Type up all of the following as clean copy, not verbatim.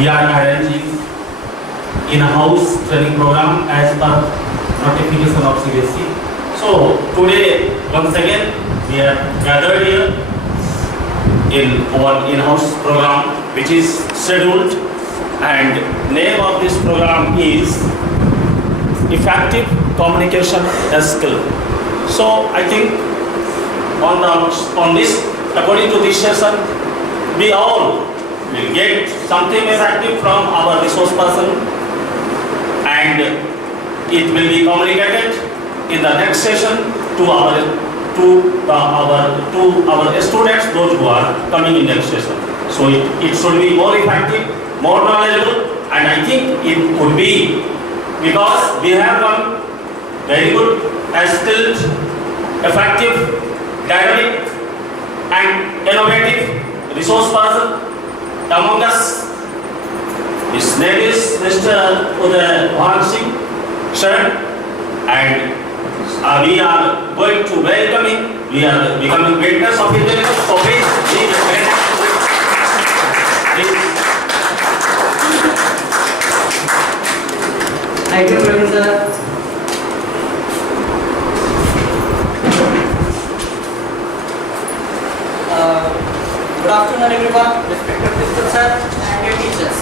we are arranging in-house training program as per notification of CBSE. So today, once again, we are gathered here in our in-house program, which is scheduled, and name of this program is Effective Communication Skill. So I think on this, according to this session, we all will get something effective from our resource person, and it will be communicated in the next session to our students, those who are coming in next session. So it should be more effective, more knowledgeable, and I think it could be, because we have one very good, skilled, effective, dynamic and innovative resource person among us. His name is Mr. Uday Bhavan Singh, sir, and we are going to welcome him. We are becoming witness of his delivery. So please, Thank you, Praveen sir. Good afternoon, everyone, respected principal sir and your teachers.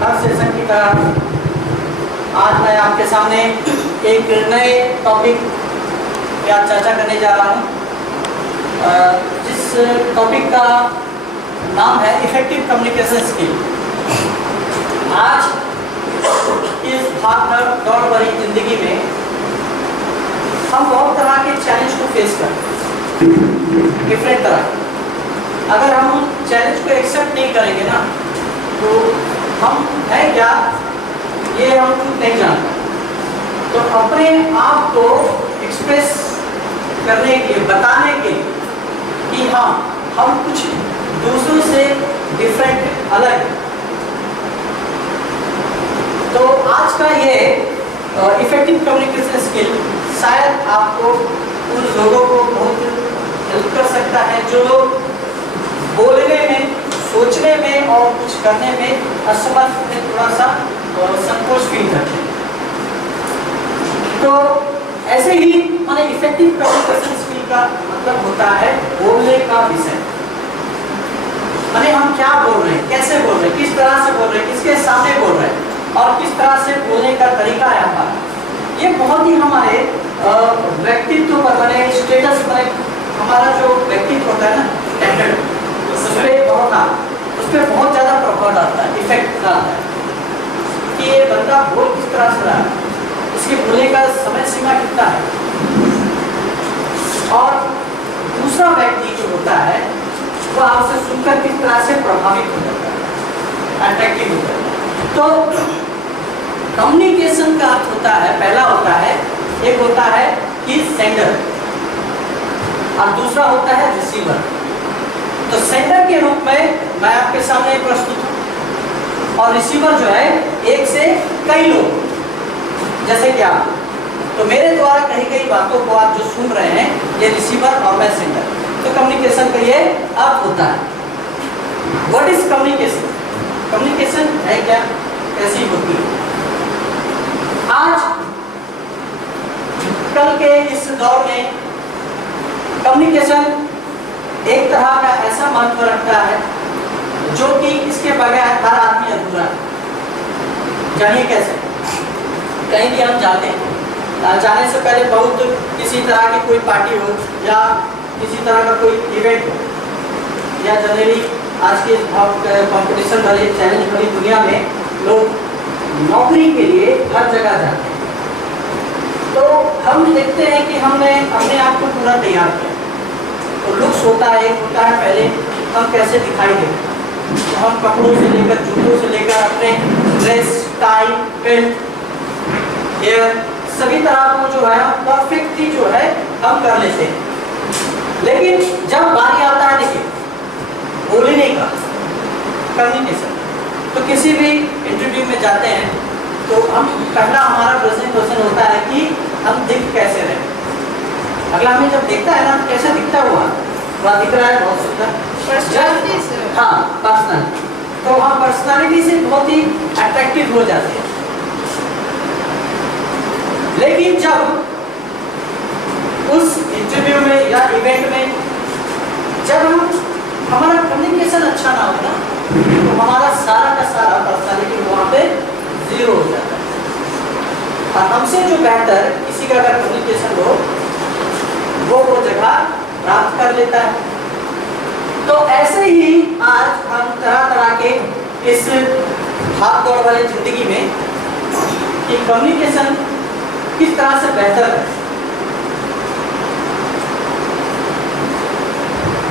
Her session की तरह आज मैं आपके सामने एक नए topic या चर्चा करने जा रहा हूँ, जिस टॉपिक का नाम है इफेक्टिव कम्युनिकेशन स्किल। आज इस भाग दौड़ भरी जिंदगी में हम बहुत तरह के चैलेंज को फेस करते हैं, डिफरेंट तरह। अगर हम चैलेंज को एक्सेप्ट नहीं करेंगे ना, तो हम है क्या ये हम खुद नहीं जानते। तो अपने आप को एक्सप्रेस करने के लिए, बताने के लिए कि हाँ हम कुछ दूसरों से डिफरेंट, अलग है। तो आज का ये इफेक्टिव कम्युनिकेशन स्किल शायद आपको उन लोगों को बहुत हेल्प कर सकता है जो लोग बोलने में, सोचने में और कुछ करने में असमर्थ में थोड़ा सा संकोच फील करते हैं। तो ऐसे ही माने इफेक्टिव कम्युनिकेशन स्किल का मतलब होता है बोलने का विषय। माने हम क्या बोल रहे हैं, कैसे बोल रहे हैं, किस तरह से बोल रहे हैं, किसके सामने बोल रहे हैं और किस तरह से बोलने का तरीका है हमारा। ये बहुत ही हमारे व्यक्तित्व पर बने, स्टेटस पर, हमारा जो व्यक्तित्व होता है ना, स्टैंडर्ड, उस पर बहुत ज़्यादा प्रभाव डालता है, इफेक्ट डालता है कि ये बंदा बोल किस तरह से रहा है, इसके बोलने का समय सीमा कितना है। और दूसरा व्यक्ति जो होता है वो आपसे सुनकर किस तरह से प्रभावित हो जाता है, अट्रैक्टिव होता है। तो कम्युनिकेशन का अर्थ होता है, पहला होता है, एक होता है कि सेंडर और दूसरा होता है रिसीवर। तो सेंडर के रूप में मैं आपके सामने प्रस्तुत हूँ और रिसीवर जो है एक से कई लोग, जैसे कि आप। तो मेरे द्वारा कही गई बातों को आप जो सुन रहे हैं, ये रिसीवर और मैं सेंडर। तो कम्युनिकेशन का ये अर्थ होता है। What is communication? कम्युनिकेशन है क्या, कैसी होती है? आज कल के इस दौर में कम्युनिकेशन एक तरह का ऐसा महत्व रखता है जो कि इसके बगैर हर आदमी अधूरा है। जानिए कैसे? कहीं भी हम जाते हैं, जाने से पहले बहुत किसी तरह की कोई पार्टी हो या किसी तरह का कोई इवेंट हो या जनरली आज के कंपटीशन वाली, चैलेंज वाली दुनिया में लोग नौकरी के लिए हर जगह जाते हैं। तो हम देखते हैं कि हमने अपने आप को पूरा तैयार किया। तो लुक्स होता है, एक होता है पहले हम कैसे दिखाई देते हैं। तो हम कपड़ों से लेकर, जूतों से लेकर, अपने ड्रेस, टाई, बेल्ट, हेयर, सभी तरह को जो है परफेक्टली जो है हम कर लेते हैं। लेकिन जब बारी आता है, देखिए, बोलने का, कम्युनिकेशन, तो किसी भी इंटरव्यू में जाते हैं तो हम पहला हमारा प्रेजेंटेशन होता है कि हम दिख कैसे रहे, अगला हमें जब देखता है ना तो कैसा दिखता हुआ वहाँ दिख रहा है बहुत सुंदर। जब हाँ पर्सनल, तो हम पर्सनालिटी से बहुत ही अट्रैक्टिव हो जाते हैं। लेकिन जब उस इंटरव्यू में या इवेंट में जब हमारा कम्युनिकेशन अच्छा ना होगा तो हमारा सारा का सारा पर्सनालिटी वहाँ पे जीरो हो जाता है। और हमसे जो बेहतर किसी का अगर कम्युनिकेशन हो वो जगह प्राप्त कर लेता है। तो ऐसे ही आज हम तरह तरह के इस भाग दौड़ वाली जिंदगी में कि कम्युनिकेशन किस तरह से बेहतर है।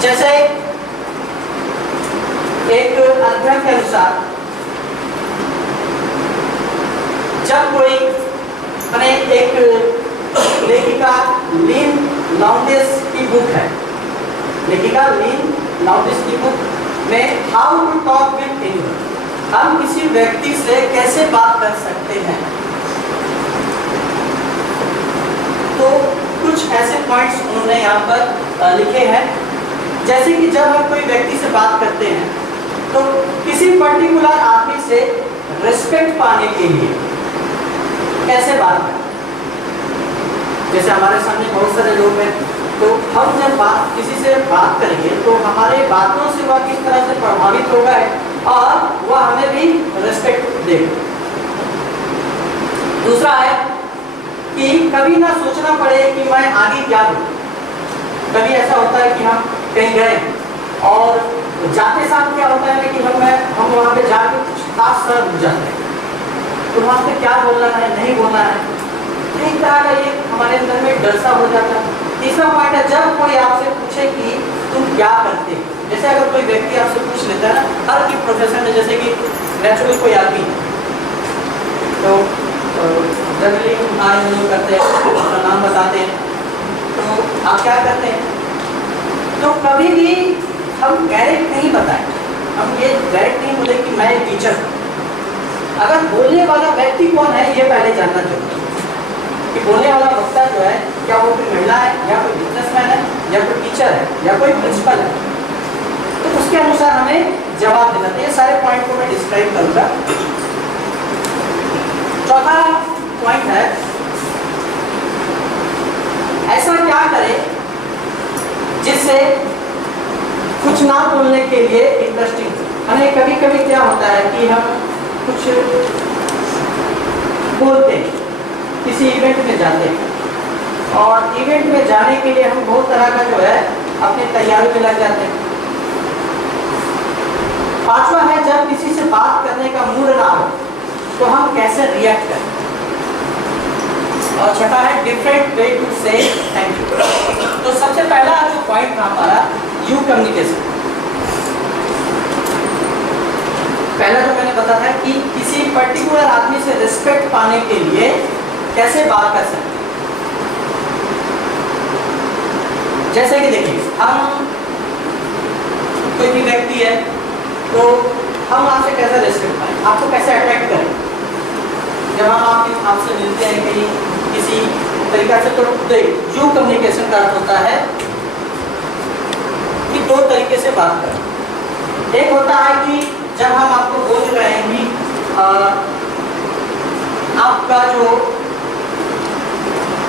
जैसे एक अध्ययन के अनुसार जब कोई मैंने एक लेखिका लिन लाउंडेस की बुक है, लेखिका लिन लाउंडेस की बुक में how to talk with anyone, हम किसी व्यक्ति से कैसे बात कर सकते हैं। तो कुछ ऐसे पॉइंट्स उन्होंने यहाँ पर लिखे हैं, जैसे कि जब हम कोई व्यक्ति से बात करते हैं तो किसी पर्टिकुलर आदमी से रिस्पेक्ट पाने के लिए कैसे बात करें। जैसे हमारे सामने बहुत सारे लोग हैं, तो हम जब किसी से बात करेंगे तो हमारे बातों से वह किस तरह से प्रभावित होगा और वह हमें भी रिस्पेक्ट देगा। दूसरा है कि कभी ना सोचना पड़े कि मैं आगे क्या करूं। कभी ऐसा होता है कि हम कहीं गए और जाते साथ क्या होता है कि हम वहाँ पे जाके कुछ खास तरह भूल जाते हैं, तो वहाँ पे क्या बोलना है नहीं बोलना है, एक तरह का ये हमारे अंदर में डर सा हो जाता है। तीसरा पॉइंट है जब कोई आपसे पूछे कि तुम क्या करते हो। जैसे अगर कोई व्यक्ति आपसे पूछ लेता है ना हर की प्रोफेशन में, जैसे कि नेचुरल कोई आदमी तो जनरली हम करते हैं, अपना नाम बताते हैं, तो आप क्या करते हैं। तो कभी भी हम डायरेक्ट नहीं बताएं, हम ये डायरेक्ट नहीं बोले कि मैं एक टीचर हूँ। अगर बोलने वाला व्यक्ति कौन है ये पहले जानना चाहिए कि बोलने वाला वक्ता जो है क्या वो कोई महिला है या कोई बिजनेसमैन है या कोई टीचर है या कोई प्रिंसिपल है, तो उसके अनुसार हमें जवाब देना चाहिए। सारे पॉइंट को मैं डिस्क्राइब करूंगा। चौथा पॉइंट है ऐसा क्या करें जिससे कुछ ना बोलने के लिए इंटरेस्टिंग। हमें कभी कभी क्या होता है कि हम कुछ बोलते हैं, किसी इवेंट में जाते हैं और इवेंट में जाने के लिए हम बहुत तरह का जो है अपनी तैयारी में लग जाते हैं। पांचवा है जब किसी से बात करने का मूड ना हो तो हम कैसे रिएक्ट करें। और छठा है डिफरेंट वे टू से थैंक यू। तो सबसे पहला जो पॉइंट था हमारा यू कम्युनिकेशन। पहला जो मैंने बताया था कि किसी पर्टिकुलर आदमी से रिस्पेक्ट पाने के लिए कैसे बात कर सकते हैं। जैसे कि देखिए हम कोई भी व्यक्ति है तो हम आपसे कैसे रिस्पेक्ट पाएं, आपको कैसे अट्रैक्ट करें। जब हम आपसे मिलते हैं कहीं किसी तरीका से, तो यू कम्युनिकेशन का अर्थ होता है कि दो तरीके से बात करें। एक होता है कि जब हम आपको बोल रहे हैं कि आपका जो,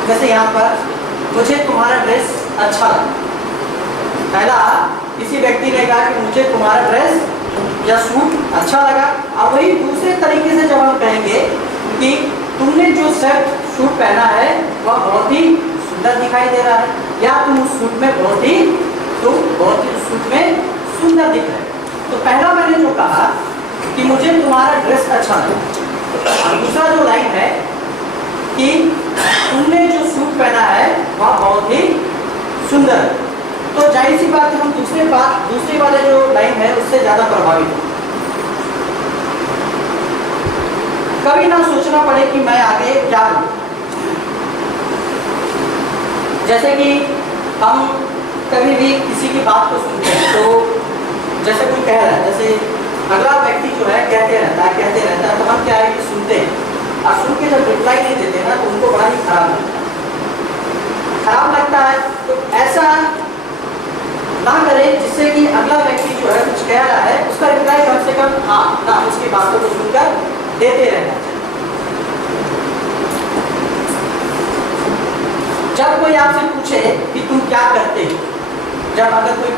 जैसे यहाँ पर मुझे तुम्हारा ड्रेस अच्छा लगा। पहला किसी व्यक्ति ने कहा कि मुझे तुम्हारा ड्रेस या सूट अच्छा लगा, और वही दूसरे तरीके से जब हम कहेंगे कि तुमने जो शर्ट सूट पहना है वह बहुत ही सुंदर दिखाई दे रहा है, या तुम उस सूट में बहुत ही सूट में सुंदर दिख रहे हो। तो पहला मैंने जो कहा कि मुझे तुम्हारा ड्रेस अच्छा लगा, और दूसरा जो लाइन है कि तुमने जो सूट पहना है वह बहुत ही सुंदर है। तो जाहिर सी बात है हम दूसरी वाले जो लाइन है उससे ज़्यादा प्रभावित हो। कभी ना सोचना पड़े कि मैं आगे क्या करूं। जैसे कि हम कभी भी किसी की बात को सुनते हैं, तो जैसे कोई कह रहा है, जैसे अगला व्यक्ति जो है कहते रहता है, तो हम क्या है कि सुनते हैं, और सुन के जब रिप्लाई नहीं देते ना तो उनको बड़ा ही खराब लगता बनता है तो ऐसा ना करें जिससे कि अगला व्यक्ति जो है कुछ कह रहा है उसका रिप्लाई कम से कम हाँ ना, उसकी बातों को सुनकर देते रहना चाहिए। जब कोई आपसे पूछे कि तुम क्या करते हो, जब अगर कोई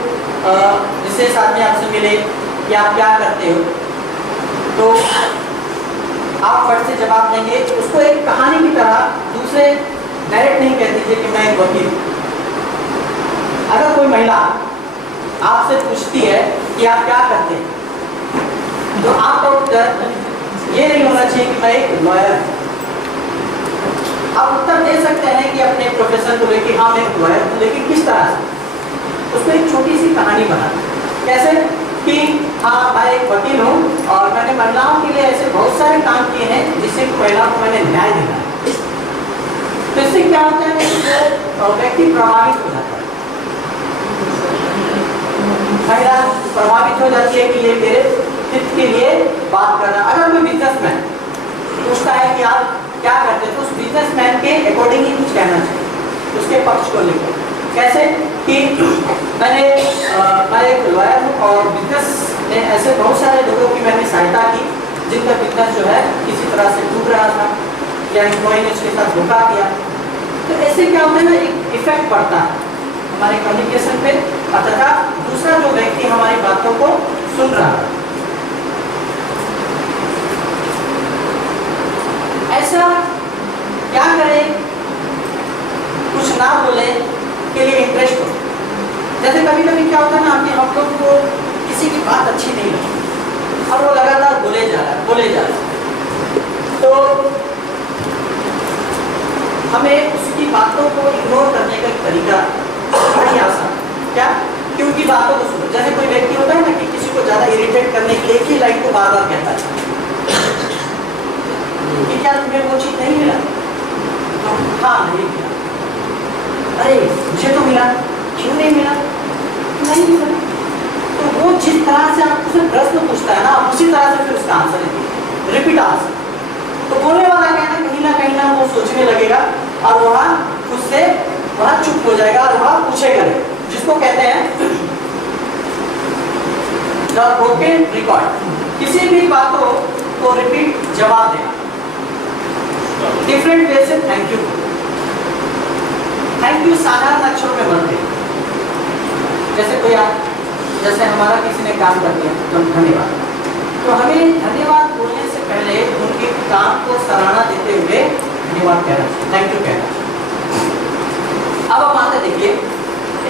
विशेष आदमी आपसे मिले कि आप क्या करते हो, तो आप फट से जवाब देंगे। उसको एक कहानी की तरह दूसरे डायरेक्ट नहीं कह दीजिए कि मैं एक वकील हूँ। अगर कोई महिला आपसे पूछती है कि आप क्या करते हैं, तो आपका उत्तर ये नहीं होना चाहिए कि मैं एक लॉयर हूँ। आप उत्तर दे सकते हैं कि अपने प्रोफेशन को लेकर हाँ मैं एक लॉयर हूँ, लेकिन किस तरह से, उसको एक छोटी सी कहानी बना। कैसे कि हाँ मैं एक वकील हूँ और मैंने महिलाओं के लिए ऐसे बहुत सारे काम किए हैं जिससे महिलाओं को मैंने न्याय दिया है। तो इससे क्या होता है कि वो व्यक्ति प्रभावित हो जाता है, महिला प्रभावित हो जाती है कि ये मेरे हित के लिए बात कर रहा है। अगर कोई बिजनेसमैन पूछता है कि आप क्या करते हैं, तो उस बिजनेसमैन के अकॉर्डिंग ही कुछ कहना चाहिए, उसके पक्ष को लेकर। कैसे कि मैं एक लॉयर हूँ और बिजनेस में ऐसे बहुत सारे लोगों की मैंने सहायता की जिनका बिजनेस जो है किसी तरह से डूब रहा था या कोई ने उसके साथ धोखा किया। तो ऐसे क्या होता है ना, एक इफेक्ट पड़ता है हमारे कम्युनिकेशन पे, तथा दूसरा जो व्यक्ति हमारी बातों को सुन रहा है। ऐसा क्या करें, कुछ ना बोले के लिए इंटरेस्ट हो। जैसे कभी कभी क्या होता है ना कि हम लोग को किसी की बात अच्छी नहीं लगती और वो लगातार बोले जा रहा है, तो हमें उसकी बातों को इग्नोर करने का एक तरीका बड़ी आसान। क्या कि उनकी बातों को सुनो। जैसे कोई व्यक्ति होता है ना कि किसी को ज़्यादा इरिटेट करने के लिए एक ही लाइन को बार बार कहता है कि क्या तुम्हें वो चीज़ नहीं मिला? तो हाँ नहीं मिला। अरे मुझे तो मिला, क्यों नहीं मिला? नहीं मिला। तो वो जिस तरह से आप उससे प्रश्न पूछता है ना, आप उसी तरह से फिर उसका आंसर देंगे, रिपीट आंसर। तो बोलने वाला क्या है ना कहीं ना वो सोचने लगेगा और वहाँ खुद से वहाँ चुप हो जाएगा और वहाँ पूछेगा, जिसको कहते हैं ब्रोकन रिकॉर्ड। किसी भी बातों को रिपीट जवाब देना, डिफरेंट वे से थैंक यू। थैंक यू साधारण अक्षरों में बनते हैं। जैसे हमारा किसी ने काम कर दिया तो धन्यवाद, तो हमें धन्यवाद बोलने से पहले उनके काम को सराहना देते हुए धन्यवाद कहना चाहिए, थैंक यू कहना चाहिए। अब हम आते देखिए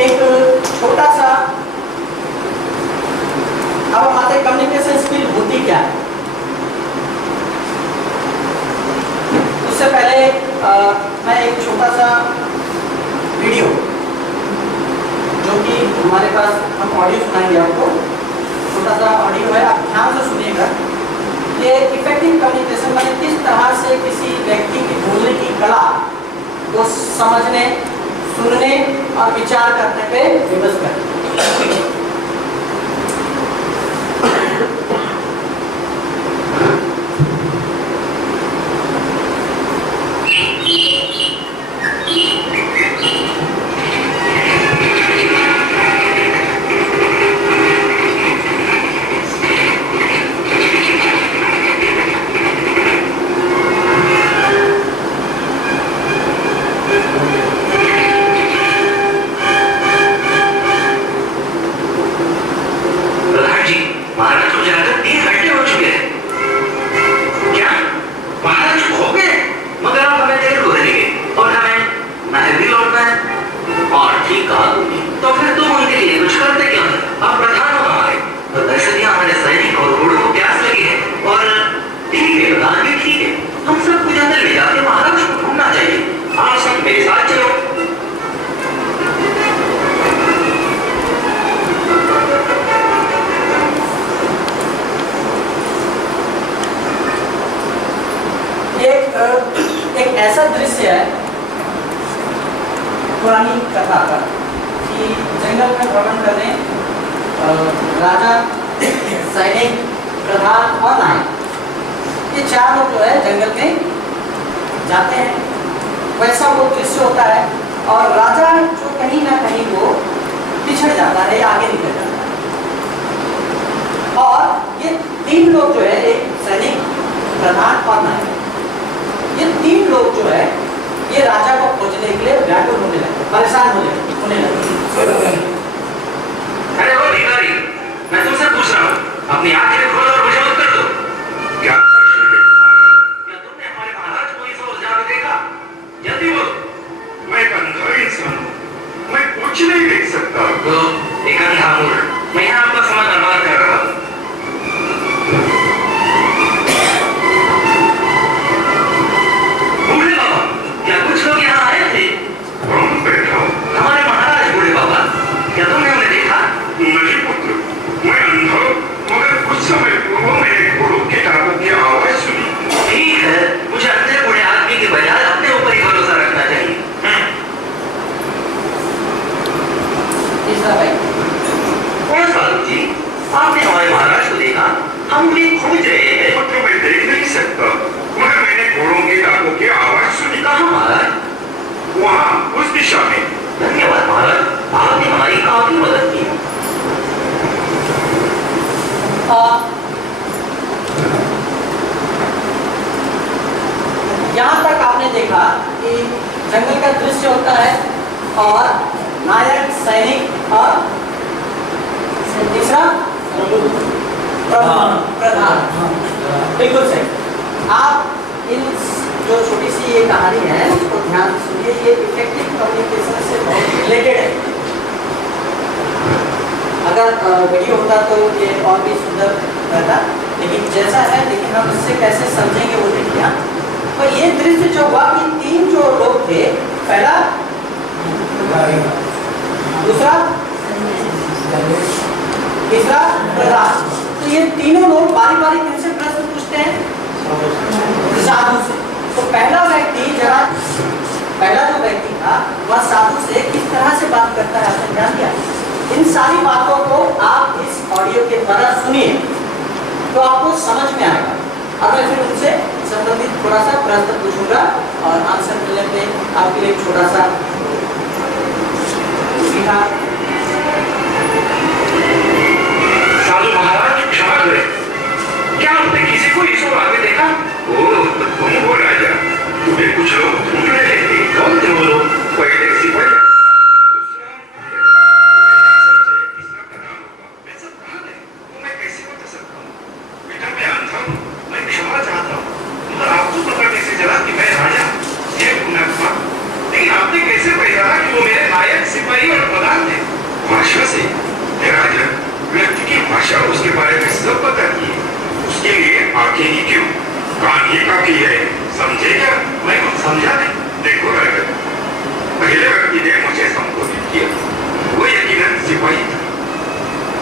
एक छोटा सा, अब हम आते कम्युनिकेशन स्किल होती क्या है। उससे पहले मैं एक छोटा सा वीडियो जो कि हमारे पास, हम ऑडियो सुनाएंगे आपको, छोटा सा ऑडियो है, आप ध्यान से सुनिएगा। ये इफेक्टिव कम्युनिकेशन में किस तरह से किसी व्यक्ति की बोलने की कला को समझने, सुनने और विचार करने पे विवश करते। एक ऐसा दृश्य है पुरानी कथा का कि जंगल में भ्रमण करने राजा, सैनिक, प्रधान और नायक, ये चार लोग जो है जंगल में जाते हैं। वैसा वो दृश्य होता है और राजा जो कहीं ना कहीं वो पिछड़ जाता है या आगे निकल जाता है। और ये तीन लोग जो है, एक सैनिक, प्रधान और नायक, ये तीन लोग जो है ये राजा को खोजने के लिए व्याकुल होने लगे, परेशान होने लगे। अरे वो भिखारी, मैं तुमसे पूछ रहा हूँ, अपनी आंखें खोलो और मुझे उत्तर दो। क्या क्या तुमने हमारे महाराज को इस ओर जाकर देखा? जल्दी बोलो। मैं एक अंधा इंसान हूँ, मैं कुछ नहीं देख सकता। तो एक अंधा मूर्ख, मैं यहाँ आपका समय बर्बाद कर रहा हूँ। बूढ़े बाबा, क्या कुछ लोग यहाँ आए थे? कौन बैठा हो? हमारे महाराज बूढ़े बाबा, क्या तुमने उन्हें देखा? नहीं पुत्र, मैं अंधा हूँ, मगर कुछ समय पूर्व मैंने घोड़ों के टापों की आवाज सुनी। ठीक है, मुझे अंधे बूढ़े आदमी के बजाय अपने ऊपर ही भरोसा रखना चाहिए। तीसरा भाई, कौन साधु जी, आपने हमारे महाराज को देखा? हम भी खोज रहे हैं। पुत्र मैं देख नहीं सकता, मगर मैंने घोड़ों के टापों की आवाज सुनी। कहाँ महाराज? वहाँ उस दिशा में। धन्यवाद महाराज, आपने हमारी काफी मदद की। यहाँ तक आपने देखा कि जंगल का दृश्य होता है और नायक, सैनिक और तीसरा प्रधान। बिल्कुल सही। आप इन जो छोटी सी ये कहानी है उसको ध्यान से सुनिए, ये इफेक्टिव कम्युनिकेशन से बहुत रिलेटेड है। अगर वीडियो होता तो ये और भी सुंदर रहता, लेकिन जैसा है, लेकिन हम इससे कैसे समझेंगे वो देखिए। तो ये दृश्य जो हुआ कि तीन जो लोग थे, पहला, दूसरा, तीसरा प्रधान। तो ये तीनों लोग बारी बारी किनसे प्रश्न पूछते हैं? साधु से। तो पहला जो व्यक्ति था वह साधु से किस तरह से बात करता है, आपने ध्यान दिया? इन सारी बातों को आप इस ऑडियो के द्वारा सुनिए तो आपको समझ में आएगा। अब मैं फिर उनसे संबंधित थोड़ा सा प्रश्न पूछूंगा और आंसर मिलने पे आपके लिए छोटा सा सीखा। साधु महाराज क्षमा करें, क्या आपने किसी को इस ओर आगे देखा? ओह, तुम हो राजा, तुम्हें कुछ लोग ढूंढ रहे थे। कौन थे वो लोग? पहले सिपाही, दूसरा तीसरा प्रधान होगा। मैं सब कहा है, तो मैं कैसे बता सकता हूँ? बेटा मैं अंधा हूँ, मैं क्षमा चाहता हूँ, मगर आपको पता कैसे चला कि मैं राजा? ये पुण्यात्मा, लेकिन आपने कैसे पहचाना कि वो मेरे नायक, सिपाही और प्रधान थे? भाषा से। राजा, व्यक्ति की भाषा उसके बारे में सब बताती है। उसके लिए आंखें ही क्यों, कान ही काफी है। समझे क्या? मैं कुछ समझा नहीं। देखो राजा, पहले व्यक्ति ने मुझे संबोधित किया, वो यकीनन सिपाही था।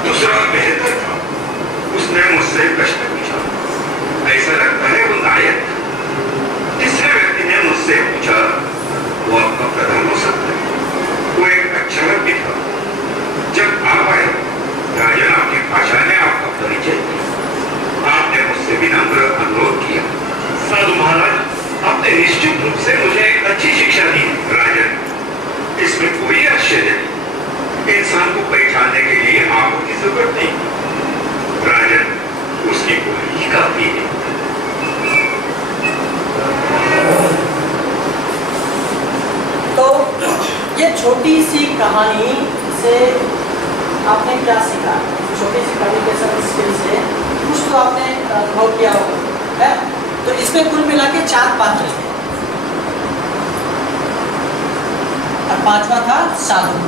दूसरा बेहतर था, उसने मुझसे प्रश्न पूछा, ऐसा लगता है वो नायक था। तीसरे व्यक्ति ने मुझसे पूछा, वो आपका प्रधान हो सकता है। वो एक अच्छा व्यक्ति था। जब आप आए, राजा आपकी भाषा ने आपका परिचय दिया। आपने मुझसे विनम्र अनुरोध किया। साधु महाराज, आपने निश्चित रूप से मुझे एक अच्छी शिक्षा दी। राजन, इसमें कोई आश्चर्य नहीं। इंसान को पहचानने के लिए आंखों की जरूरत नहीं। राजन, उसकी बोली ही काफी है। तो ये छोटी सी कहानी से आपने क्या सीखा? छोटी सी कम्युनिकेशन स्किल से कुछ तो आपने अनुभव किया होगा, है? तो इसमें कुल मिला के 4 पात्र थे और 5वां था साधु,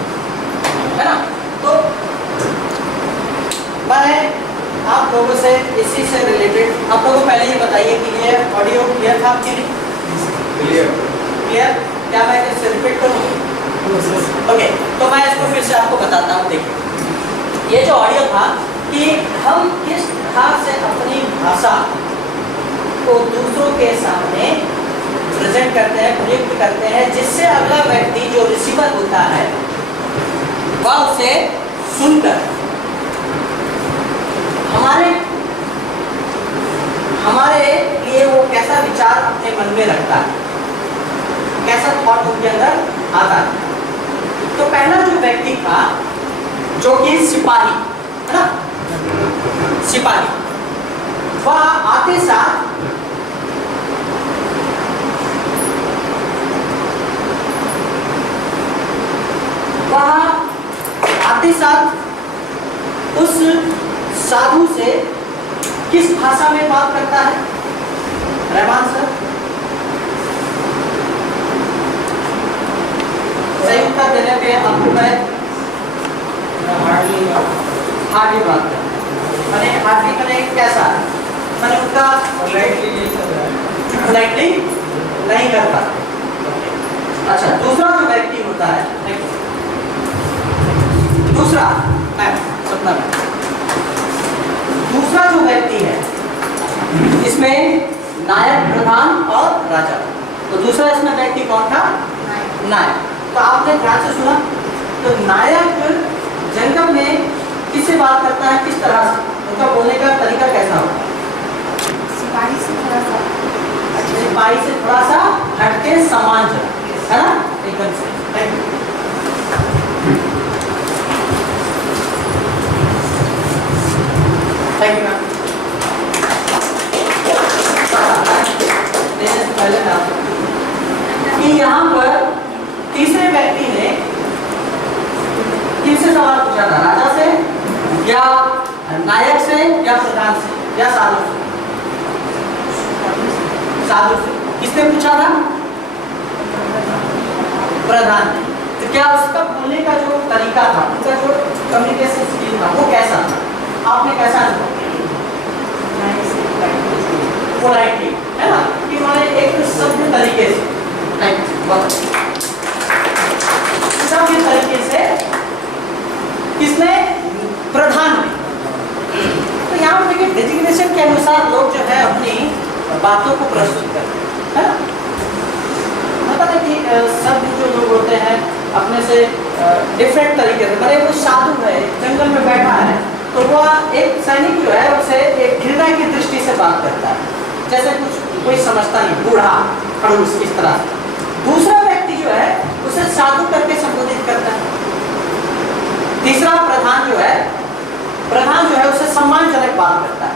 है ना? तो मैं आप लोगों से इसी से रिलेटेड आप लोगों को पहले ये बताइए कि ये ऑडियो क्लियर था आपके लिए? क्लियर? क्या मैं इसे रिपीट करूँ? ओके, तो मैं इसको फिर से आपको बताता हूँ। देखिए, ये जो ऑडियो था कि हम किस तरह से अपनी भाषा को दूसरों के सामने प्रेजेंट करते हैं, प्रयुक्त करते हैं, जिससे अगला व्यक्ति जो रिसीवर होता है वह उसे सुनकर हमारे लिए वो कैसा विचार अपने मन में रखता है, कैसा थॉट उनके अंदर आता है। पहला जो व्यक्ति था जो कि सिपाही है ना, सिपाही, वह आते साथ उस साधु से किस भाषा में बात करता है? रहमान सर, सही उत्तर देने पे आपको मैं हार्डली बात करता हूं। मैंने हार्डली मैंने कैसा, मैंने उनका पोलाइटली नहीं करता। अच्छा, दूसरा जो व्यक्ति होता है, दूसरा सपना में दूसरा जो व्यक्ति है, इसमें नायक, प्रधान और राजा। तो दूसरा इसमें व्यक्ति कौन था? नायक। तो आपने ध्यान से सुना, तो नायक जंगल में किससे बात करता है, किस तरह से, उनका बोलने का तरीका कैसा होता है? सिपाही से थोड़ा सा हटके समान चला, है ना, एकदम से। Thank you. Thank you ma'am. पहले कि यहाँ पर तीसरे व्यक्ति ने किससे सवाल पूछा था? राजा से या नायक से या प्रधान से या साधु से? साधु से। किसने पूछा था? प्रधान ने। तो क्या उसका बोलने का जो तरीका था, उनका जो कम्युनिकेशन स्किल था, वो कैसा था? आपने कैसा अनुभव किया? पोलाइटली, है ना, कि माने एक सभ्य तरीके से, सभ्य तरीके से किसने? प्रधान ने। तो यहाँ पर देखिए डेजिग्नेशन के अनुसार लोग जो है अपनी बातों को प्रस्तुत करते हैं, है ना। मतलब है कि सब जो लोग होते हैं अपने से डिफरेंट तरीके से, मतलब वो साधु है, जंगल में बैठा है, तो वो एक सैनिक जो है उसे एक घृणा की दृष्टि से बात करता है, जैसे कुछ कोई समझता नहीं, बूढ़ा खड़ूस, इस तरह से। दूसरा व्यक्ति जो है उसे साधु करके संबोधित करता है। तीसरा प्रधान जो है उसे सम्मानजनक बात करता है।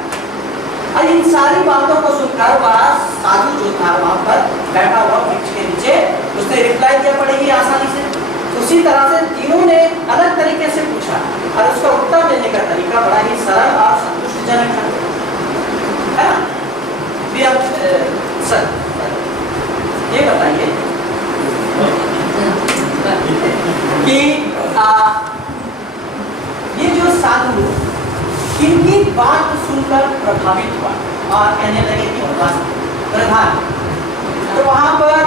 और इन सारी बातों को सुनकर वह साधु जो था वहां पर बैठा हुआ वृक्ष के नीचे, उसने रिप्लाई दिया पड़ेगी आसानी से। उसी तरह से तीनों ने अलग तरीके से पूछा और उसका उत्तर देने का तरीका बड़ा ही सरल और संतुष्टिजनक था, है ना। भी अब सर ये बताइए कि ये जो साधु किनकी बात सुनकर प्रभावित हुआ और कहने लगे कि प्रधान, तो वहां पर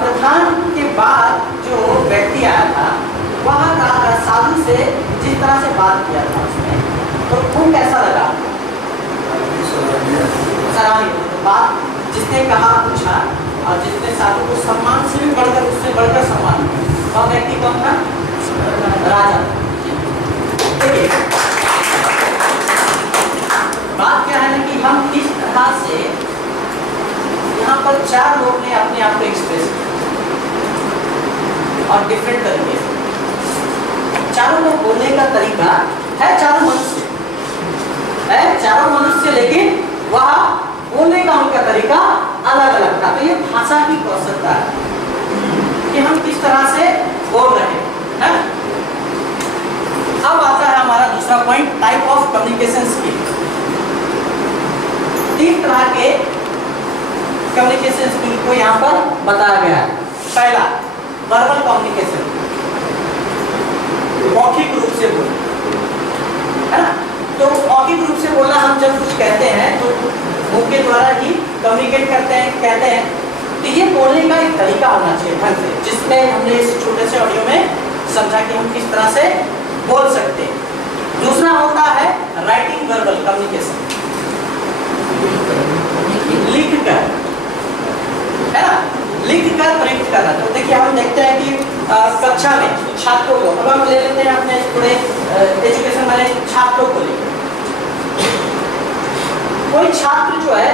प्रधान के बाद जो व्यक्ति आया था वहां का साधु से जिस तरह से बात किया था उसने, तो वो कैसा लगा? सराहनीय बात, जिसने कहा पूछा और जिसने साधु को सम्मान से भी बढ़कर, उससे बढ़कर सम्मान किया, वह व्यक्ति कौन था? राजा। देखिए बात क्या है ना कि हम किस तरह से यहाँ पर चार लोग ने अपने आप को एक्सप्रेस किया और डिफरेंट तरीके से। चारों को बोलने का तरीका है, चारों मनुष्य, लेकिन वह बोलने का उनका तरीका अलग अलग था। तो ये भाषा की कौशलता है कि हम किस तरह से बोल रहे हैं। अब आता है हमारा दूसरा point, type of communication skill. 3 तरह के कम्युनिकेशन स्किल को यहाँ पर बताया गया है। पहला वर्बल कम्युनिकेशन, मौखिक रूप से बोलना, है ना। तो मौखिक रूप से बोलना, हम जब कुछ कहते हैं तो मुंह के द्वारा ही कम्युनिकेट करते हैं, कहते हैं। तो ये बोलने का एक तरीका होना चाहिए ढंग से, जिसमें हमने इस छोटे से ऑडियो में समझा कि हम किस तरह से बोल सकते हैं। दूसरा होता है राइटिंग वर्बल कम्युनिकेशन, लिख कर, है ना, लिख कर प्रयुक्त करना। तो देखिए हम देखते हैं कि कक्षा में छात्रों को, अब हम ले लेते हैं अपने पूरे एजुकेशन वाले छात्रों को लेकर, कोई छात्र जो है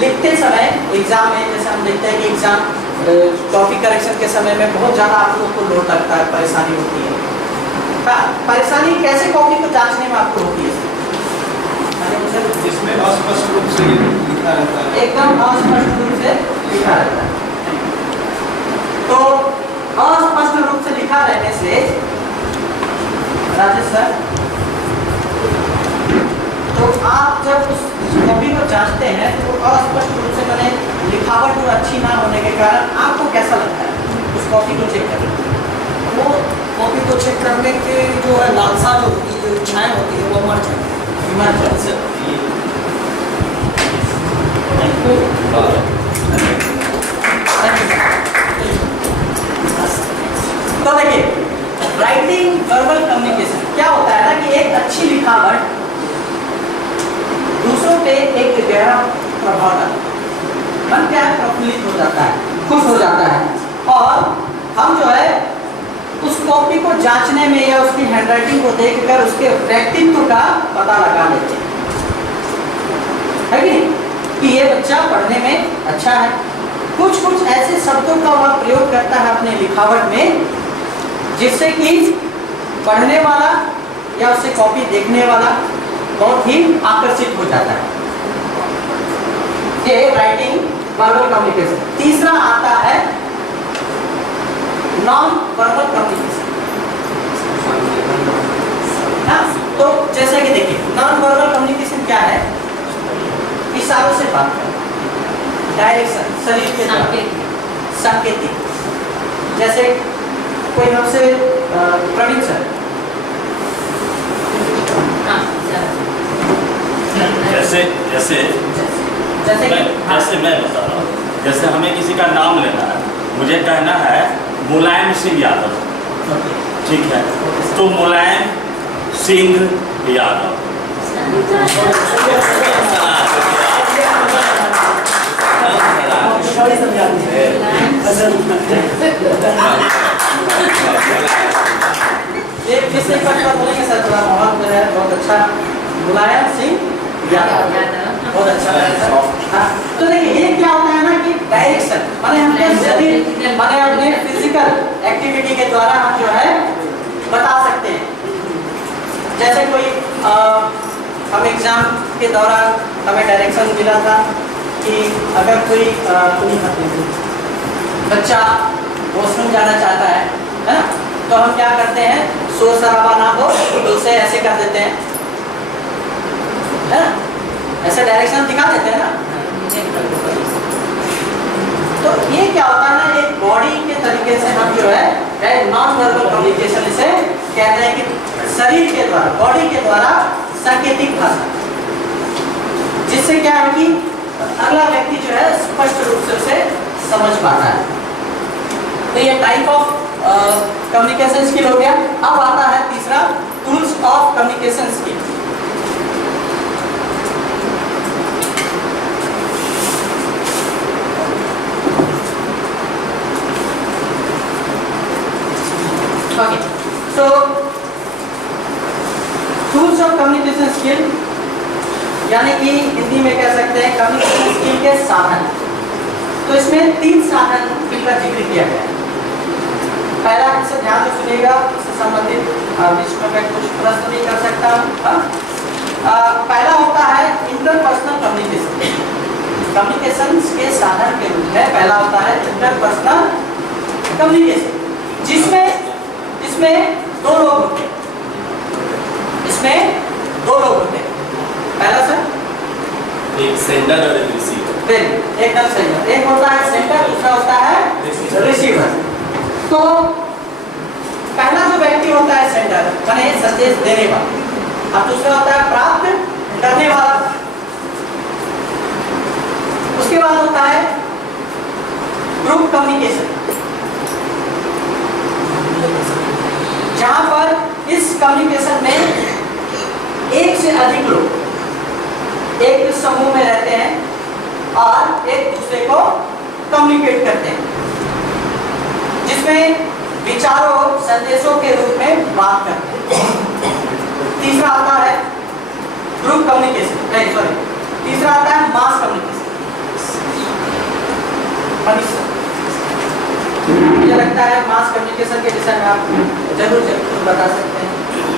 लिखते समय एग्जाम में, जैसे हम देखते हैं कि एग्जाम कॉपी करेक्शन के समय में बहुत ज़्यादा आप लोगों को लोड लगता है, परेशानी होती है। परेशानी कैसे कॉपी को जांचने में आपको होती है? जिसमें अस्पष्ट रूप से लिखा रहता है, एकदम अस्पष्ट रूप से लिखा रहता है। तो अस्पष्ट रूप से लिखा रहने से राजेश सर, तो आप जब उस कॉपी को जांचते हैं तो अस्पष्ट रूप से मैंने लिखावट जो अच्छी ना होने के कारण आपको कैसा लगता है उस कॉपी को चेक करके? वो कॉपी को चेक करने के जो है लालसा जो होती है, जो इच्छाएं होती है, वो मर जाती है। तो देखिए, राइटिंग वर्बल कम्युनिकेशन क्या होता है ना कि एक अच्छी लिखावट दूसरों पे एक गहरा प्रभाव डालता है। मन क्या है, प्रफुल्लित हो जाता है, खुश हो जाता है, और हम जो है उस कॉपी को जांचने में या उसकी हैंडराइटिंग को देखकर उसके व्यक्तित्व का पता लगा लेते हैं, है कि नहीं? कि ये बच्चा पढ़ने में अच्छा है। कुछ कुछ ऐसे शब्दों का वह प्रयोग करता है अपने लिखावट में जिससे कि पढ़ने वाला या उसे कॉपी देखने वाला बहुत ही आकर्षित हो जाता है। ये राइटिंग वर्बल कम्युनिकेशन। तीसरा आता है नॉन वर्बल कम्युनिकेशन। हाँ, तो जैसे कि देखिए, नॉन वर्बल कम्युनिकेशन क्या है? इशारों से बात करना, डायरेक्शन, शरीर के द्वारा, सांकेतिक। जैसे कोई हमसे प्रवीण सर, जैसे जैसे जैसे कि जैसे मैं बता रहा हूँ, जैसे हमें किसी का नाम लेना है, मुझे कहना है मुलायम सिंह यादव, ठीक है? तो मुलायम सिंह यादव। एक किसने पक्का बोलेंगे सर, थोड़ा माहौल जो है बहुत अच्छा। मुलायम सिंह यादव, बहुत अच्छा। हाँ, तो देखिए ये क्या होता है ना कि डायरेक्शन, माने हमने शरीर, माने अपने फिजिकल एक्टिविटी के द्वारा हम जो है बता सकते हैं। जैसे कोई हम एग्जाम के दौरान हमें डायरेक्शन मिला था कि अगर कोई बच्चा वॉशरूम जाना चाहता है ना, तो हम क्या करते हैं, शोर शराबा ना हो तो उसे ऐसे कर देते हैं, है ना? ऐसे डायरेक्शन दिखा देते हैं ना। तो ये क्या होता है ना, एक बॉडी के तरीके से हम जो है नॉन वर्बल कम्युनिकेशन इसे कहते हैं कि शरीर के द्वारा, बॉडी के द्वारा सांकेतिक भाषा, जिससे क्या है कि अगला व्यक्ति जो है स्पष्ट रूप से उसे समझ पाता है। तो ये टाइप ऑफ कम्युनिकेशन स्किल हो गया। अब आता है तीसरा, tools of communication skill. Okay, so tools of communication skill यानी कि हिंदी में कह सकते हैं कम्युनिकेशन स्किल के साधन। तो इसमें 3 साधन का जिक्र किया गया है। पहला, इसे ध्यान से सुनिएगा, इससे संबंधित बीच में मैं कुछ प्रश्न भी कर सकता हूँ। पहला होता है इंटरपर्सनल कम्युनिकेशन। कम्युनिकेशन के साधन के रूप में पहला होता है इंटरपर्सनल कम्युनिकेशन, जिसमें इसमें 2 लोग होते हैं। इसमें 2 लोग होते हैं। पहला सर, एक सेंडर और एक रिसीवर। एकदम सही है। एक होता है सेंडर, दूसरा होता है रिसीवर। तो पहला जो व्यक्ति होता है सेंडर, माने संदेश देने वाला, और दूसरा होता है प्राप्त करने वाला। उसके बाद होता है ग्रुप कम्युनिकेशन, जहां पर इस कम्युनिकेशन में एक से अधिक लोग एक समूह में रहते हैं और एक दूसरे को कम्युनिकेट करते हैं, जिसमें विचारों, संदेशों के रूप में बात करते हैं। तीसरा आता है ग्रुप कम्युनिकेशन, नहीं सॉरी, तीसरा आता है मास कम्युनिकेशन। मुझे लगता है मास कम्युनिकेशन के विषय में आप जरूर जरूर बता सकते हैं।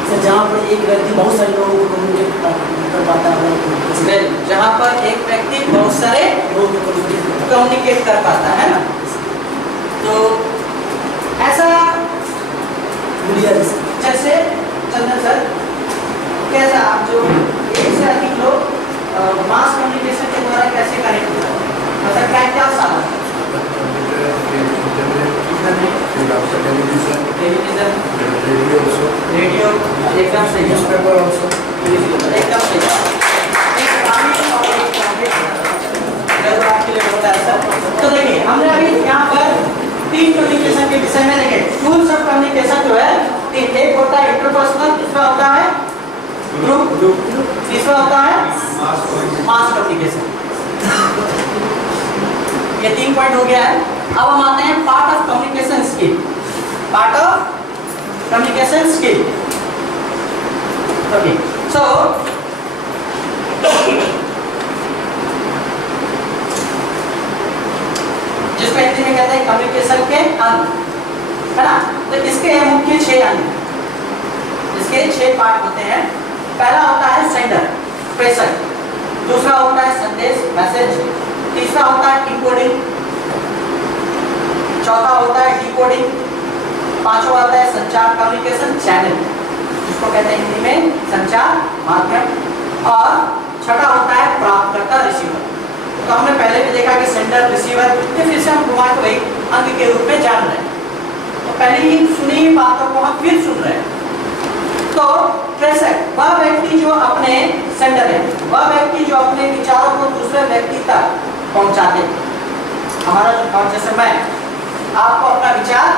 सर जहाँ पर एक व्यक्ति बहुत सारे लोगों को कम्युनिकेट कर पाता है, जहाँ पर एक व्यक्ति बहुत सारे लोगों को कम्युनिकेट कम्युनिकेट कर पाता है ना, तो ऐसा मीडिया जैसे चंदन सर कैसा आप जो एक से अधिक लोग मास कम्युनिकेशन के द्वारा कैसे कनेक्ट होते हैं, मतलब क्या क्या साधन टेलीविजन, रेडियो, एकदम सही, न्यूज़पेपर ऑल्सो, एकदम सही। एक ग्रामीण और एक शहरी जरूर आपके लिए होता है सर। तो देखिए हमने अभी यहाँ पर 3 कम्युनिकेशन के विषय में देखे। टूल्स ऑफ कम्युनिकेशन जो है 3, एक होता है इंटरपर्सनल, दूसरा होता है ग्रुप, तीसरा होता है मास कम्युनिकेशन। ये 3 पॉइंट हो गया है। अब हम आते हैं part of communication skill. Part of communication skill, okay. So जिसको हिंदी में कहते हैं कम्युनिकेशन के अंग, है ना। तो इसके मुख्य 6 अंग, इसके 6 पार्ट होते हैं। पहला होता है सेंडर, प्रेषक, दूसरा होता है संदेश, मैसेज, तीसरा होता है इनकोडिंग, चौथा होता है डिकोडिंग, पांचवा आता है संचार कम्युनिकेशन चैनल, जिसको कहते हैं हिंदी में संचार माध्यम, और छठा होता है प्राप्तकर्ता रिसीवर। तो हमने पहले भी देखा कि सेंडर रिसीवर, फिर से हम घुमा के वही अंग के रूप में जान रहे हैं। तो पहले ही सुनी हुई बातों को हम फिर सुन रहे हैं। तो प्रेषक वह व्यक्ति जो अपने सेंडर है, वह व्यक्ति जो अपने विचारों को दूसरे व्यक्ति तक पहुंचाते। हमारा जो और जैसे मैं आपको अपना विचार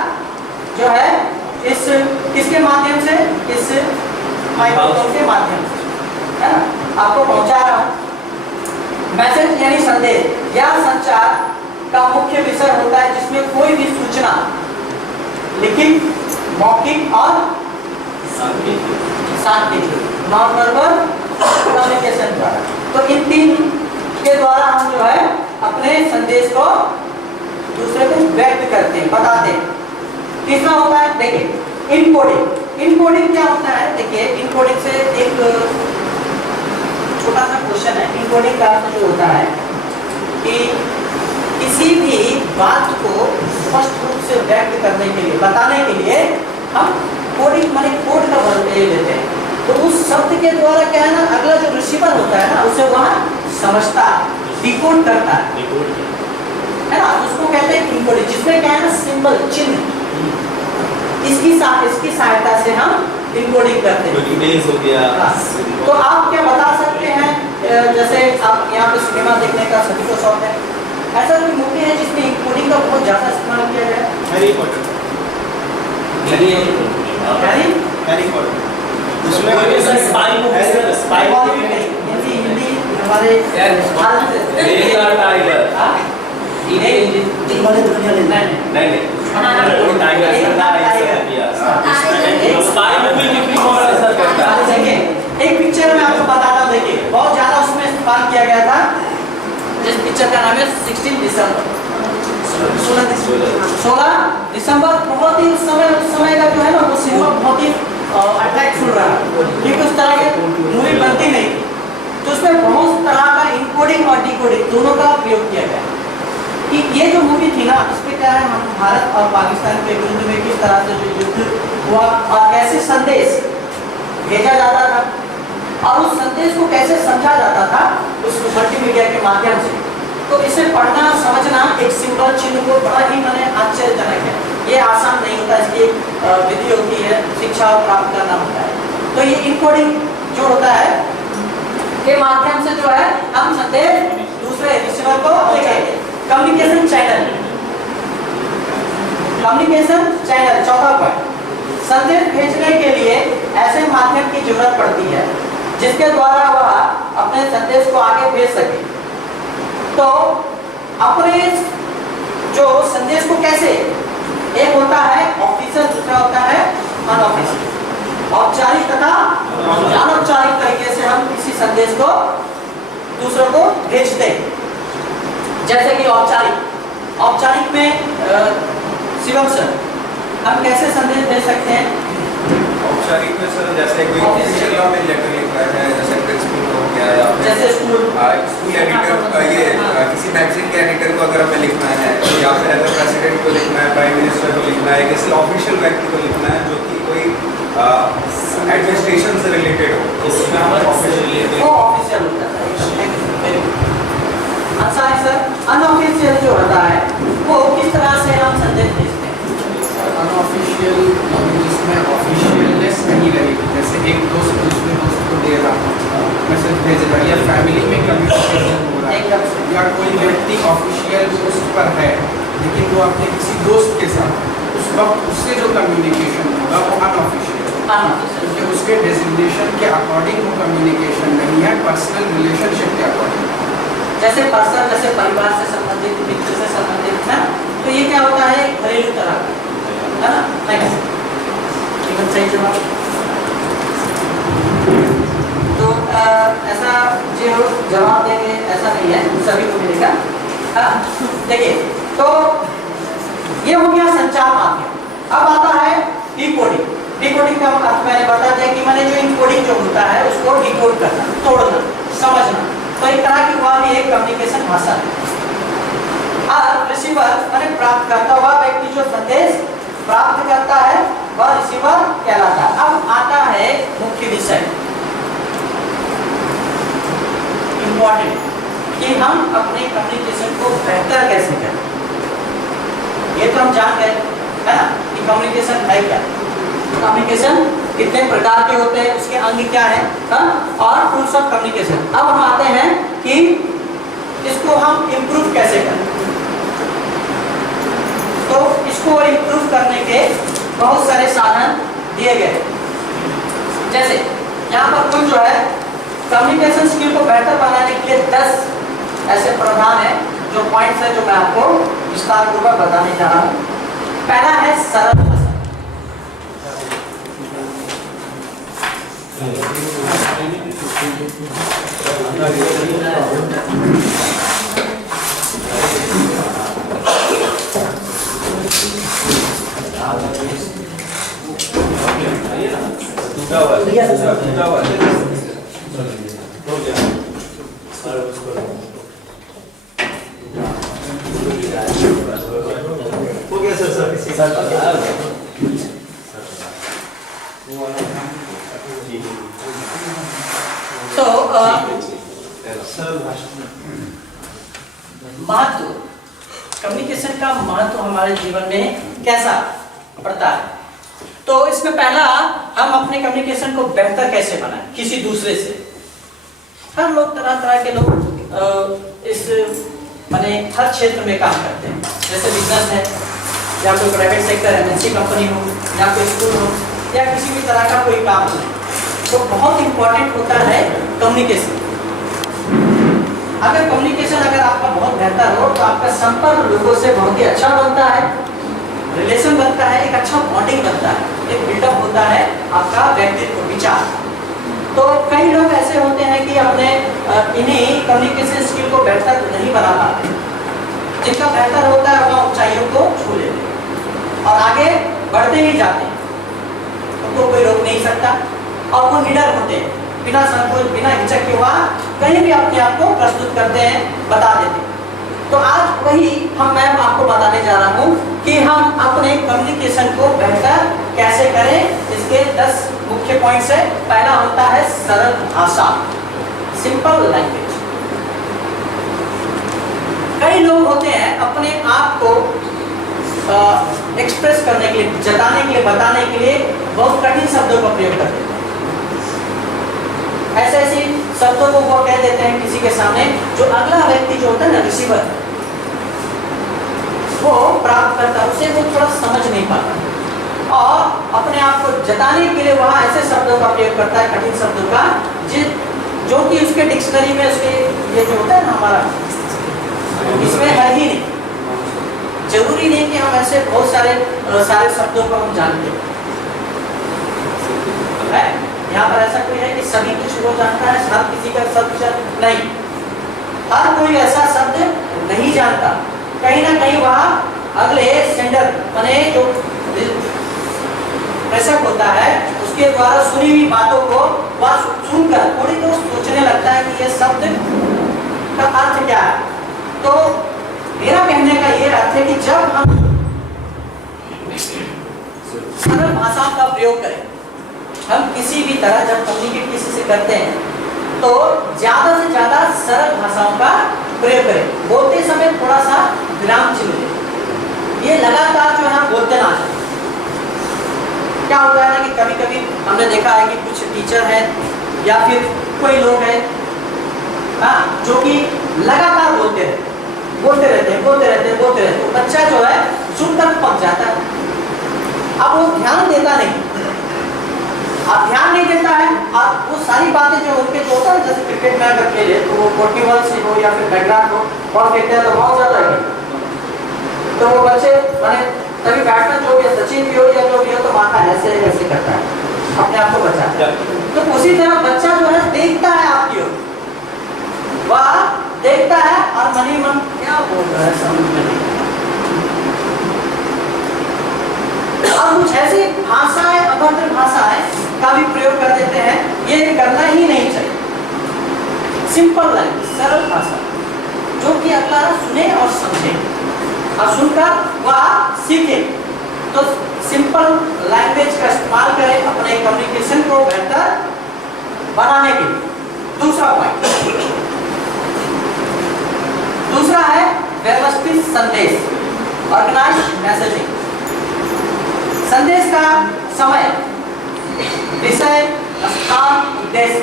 जो है इस किसके माध्यम से, इस माइक्रोफोन के माध्यम से, है ना, आपको पहुंचा रहा हूं। मैसेज यानी संदेश या संचार का मुख्य विषय होता है जिसमें कोई भी सूचना लिखित, मौखिक और सांकेतिक, नॉन वर्बल कम्युनिकेशन द्वारा। तो इन 3 के द्वारा हम जो है अपने संदेश को दूसरे को व्यक्त करते हैं, बताते हैं। तीसरा होता है देखिए इनकोडिंग। इनकोडिंग क्या होता है, देखिए इनकोडिंग से एक छोटा सा क्वेश्चन है। इनकोडिंग का अर्थ जो होता है कि किसी भी बात को स्पष्ट रूप से व्यक्त करने के लिए, बताने के लिए हम कोडिंग माने कोड का वर्ग लेते हैं। तो उस शब्द के द्वारा क्या है ना, अगला जो रिसीवर होता है ना उसे वहाँ समझता है, डिकोड करता है ना, उसको कहते हैं इनकोडिंग, जिसमें क्या है ना सिंबल, चिन्ह, इसकी सहायता से हम इनकोडिंग करते हैं। हो गया। तो आप क्या बता सकते हैं, जैसे आप यहाँ पे सिनेमा देखने का सभी को शौक है, ऐसा कोई मूवी है जिसमें इनकोडिंग का बहुत ज्यादा इस्तेमाल किया गया है? Harry Potter. हैरी पॉटर उसमें spy movie, spy movie Hindi हमारे एक पिक्चर में आपको बताता हूँ, देखिए बहुत ज्यादा उसमें इस्तेमाल किया गया था, जिस पिक्चर का नाम है 16 दिसंबर, 16 दिसंबर। बहुत ही उस समय का जो है ना वो सिनेमा बहुत ही अट्रैक्टफुल रहा, क्योंकि उस तरह की मूवी बनती नहीं थी। तो उसमें बहुत तरह का इनकोडिंग और डिकोडिंग दोनों का प्रयोग किया गया। कि ये जो मूवी थी ना, इसमें क्या है, हम भारत और पाकिस्तान के विरुद्ध में किस तरह से जो युद्ध हुआ और कैसे संदेश भेजा जाता था और उस संदेश को कैसे समझा जाता था उस मल्टीमीडिया के माध्यम से। तो इसे पढ़ना समझना एक सिंबल चिन्ह को बड़ा ही मैंने आश्चर्यजनक है। ये आसान नहीं होता, इसकी विधि होती है, शिक्षा प्राप्त करना होता है। तो ये इनकोडिंग जो होता है के माध्यम से जो है हम संदेश दूसरे रिसीवर को भेजेंगे। कम्युनिकेशन चैनल, कम्युनिकेशन चैनल चौथा पॉइंट, संदेश भेजने के लिए ऐसे माध्यम की जरूरत पड़ती है जिसके द्वारा वह अपने संदेश को आगे भेज सके। तो अपने जो संदेश को कैसे, एक होता है ऑफिशियल, दूसरा होता है अनऑफिशियल, औपचारिक तथा अनौपचारिक तरीके से हम किसी संदेश को दूसरों को भेजते हैं। जैसे कि औपचारिक में शिवम सर, हम कैसे संदेश दे सकते हैं? औपचारिक में सर जैसे कोई ऑफिशियल लॉ में लेटर लिखना है, जैसे प्रिंसिपल हो गया या फिर जैसे स्कूल स्कूल एडिटर, ये किसी मैगजीन के एडिटर को अगर हमें लिखना है, या फिर अगर प्रेसिडेंट को लिखना है, प्राइम मिनिस्टर को लिखना है, किसी ऑफिशियल व्यक्ति को लिखना है जो कि कोई एडमिनिस्ट्रेशन से रिलेटेड हो, तो उसमें हमारे ऑफिशियल वो ऑफिशियल होता है। अंसारी सर, अनऑफिशियल जो होता है वो किस तरह से हम संदेश भेजते हैं? अनऑफिशियल जिसमें ऑफिशियलनेस नहीं रहेगी, जैसे एक दोस्त दूसरे दोस्त को दे रहा मैसेज भेज रहा है या फैमिली में कम्युनिकेशन हो रहा एकदम से। है, या कोई व्यक्ति ऑफिशियल पोस्ट पर है लेकिन वो अपने किसी दोस्त के साथ उस वक्त उससे जो कम्युनिकेशन होगा वो अनऑफिशियल, क्योंकि उसके डेजिग्नेशन के अकॉर्डिंग वो कम्युनिकेशन नहीं है, पर्सनल रिलेशनशिप के अकॉर्डिंग। जैसे पर्सनल, जैसे परिवार से संबंधित, मित्र से संबंधित है, तो ये क्या होता है? घरेलू तरह का, है ना? एकदम सही जवाब। तो ऐसा जो जवाब देंगे ऐसा नहीं है, सभी को मिलेगा। हाँ, देखिए, तो ये हो गया संचार माध्यम। अब आता है डिकोडिंग। डिकोडिंग का अर्थ मैंने बता दिया कि मैंने जो इनकोडिंग जो होता है उसको डिकोड करना, तोड़ना, समझना। तो एक तरह की वह भी एक कम्युनिकेशन भाषा है। और रिसीवर माने प्राप्त करता हुआ व्यक्ति जो संदेश प्राप्त करता है वह रिसीवर कहलाता है। अब आता है मुख्य विषय, इम्पोर्टेंट, कि हम अपने कम्युनिकेशन को बेहतर कैसे करें। ये तो हम जान गए, है ना, कि कम्युनिकेशन है क्या, कम्युनिकेशन कितने प्रकार के होते हैं, उसके अंग क्या है, और टूल्स ऑफ कम्युनिकेशन। अब हम आते हैं कि इसको हम इम्प्रूव कैसे करें। तो इसको इम्प्रूव करने के बहुत सारे साधन दिए गए। जैसे यहाँ पर कुल जो है कम्युनिकेशन स्किल को बेहतर बनाने के लिए 10 ऐसे प्रधान है जो पॉइंट्स है जो मैं आपको विस्तार पूर्वक बताने जा रहा हूँ। पहला है सरल भाषा। तो महत्व, कम्युनिकेशन का महत्व हमारे जीवन में कैसा पड़ता है। तो इसमें पहला, हम अपने कम्युनिकेशन को बेहतर कैसे बनाएं किसी दूसरे से। हर लोग, तरह तरह के लोग इस माने हर क्षेत्र में काम करते हैं। जैसे बिजनेस है, या कोई प्राइवेट सेक्टर एमएनसी कंपनी हो, या कोई स्कूल हो, या किसी भी तरह का कोई काम हो, तो बहुत इंपॉर्टेंट होता है कम्युनिकेशन। अगर कम्युनिकेशन अगर आपका बहुत बेहतर हो तो आपका संपर्क लोगों से बहुत ही अच्छा बनता है, रिलेशन बनता है, एक अच्छा बॉन्डिंग बनता है, एक बिल्डअप होता है आपका व्यक्तित्व, विचार। तो कई लोग ऐसे होते हैं कि अपने इन्हीं कम्युनिकेशन स्किल को बेहतर नहीं बना पाते। जिनका बेहतर होता है वह ऊंचाइयों को छू लेते हैं और आगे बढ़ते ही जाते हैं, उनको कोई रोक नहीं सकता। और वो निडर होते हैं, बिना संकोच, बिना हिचक के वहाँ कहीं भी अपने आप को प्रस्तुत करते हैं, बता देते हैं। तो आज वही मैं आपको बताने जा रहा हूँ कि हम अपने कम्युनिकेशन को बेहतर कैसे करें। इसके 10 मुख्य पॉइंट्स है। पहला होता है सरल भाषा, सिंपल लैंग्वेज। कई लोग होते हैं अपने आप को एक्सप्रेस करने के लिए, जताने के लिए, बताने के लिए बहुत कठिन शब्दों का प्रयोग करते हैं। ऐसे ऐसे शब्दों को वो कह देते हैं किसी के सामने, जो अगला व्यक्ति जो होता है ना, रिसीवर, वो प्राप्त करता, उसे वो थोड़ा समझ नहीं पाता और अपने आप को जताने के लिए वहाँ ऐसे शब्दों का प्रयोग करता है, कठिन शब्दों का, जो कि उसके डिक्शनरी में उसके ये जो होता है ना हमारा, इसमें है ही नहीं। जरूरी नहीं कि हम ऐसे बहुत सारे शब्दों को हम जानते हैं। यहाँ पर ऐसा कोई है कि सभी कुछ वो जानता है, हर किसी का शब्द नहीं, हर कोई ऐसा शब्द नहीं जानता। कहीं ना कहीं वहाँ अगले सेंडर माने जो प्रेषक होता है उसके द्वारा सुनी हुई बातों को वह सुनकर थोड़ी तो सोचने लगता है कि ये शब्द का अर्थ क्या है। तो मेरा कहने का ये अर्थ है कि जब हम सरल भाषा का प्रयोग करें, हम किसी भी तरह जब कम्युनिकेट किसी से करते हैं तो ज्यादा से ज्यादा सरल भाषाओं का प्रयोग करें। बोलते समय थोड़ा सा विराम चिन्ह दें। ये लगातार जो है बोलते ना जाए। क्या होता है ना कि कभी कभी हमने देखा है कि कुछ टीचर हैं या फिर कोई लोग हैं जो कि लगातार बोलते रहते हैं। तो बच्चा जो है सुनकर पक जाता है। अब वो ध्यान देता नहीं, अब ध्यान नहीं देता है। अब वो सारी बातें जो उनके जो होता है, जैसे क्रिकेट में अगर खेले तो वो 41 से हो या फिर बैकग्राउंड हो बॉल फेंकते हैं तो बहुत ज्यादा है। तो वो बच्चे माने तभी बैट्समैन जो भी है, सचिन भी हो या जो भी हो, तो माथा ऐसे ऐसे करता है, अपने आप को बचाता है। तो उसी तरह बच्चा जो है देखता है आपकी ओर, वह देखता है और मन ही मन क्या बोल रहा है समझ में नहीं। और कुछ ऐसी भाषाएं, अभद्र भाषाएं का भी प्रयोग कर देते हैं। ये करना ही नहीं चाहिए। सिंपल लैंग्वेज, सरल भाषा, जो कि अगला सुने और समझे और सुनकर वह सीखे। तो सिंपल लैंग्वेज का इस्तेमाल करें अपने कम्युनिकेशन को बेहतर बनाने के लिए। दूसरा पॉइंट, दूसरा है व्यवस्थित संदेश, ऑर्गेनाइज्ड मैसेजिंग। संदेश का समय, विषय, स्थान, उद्देश्य,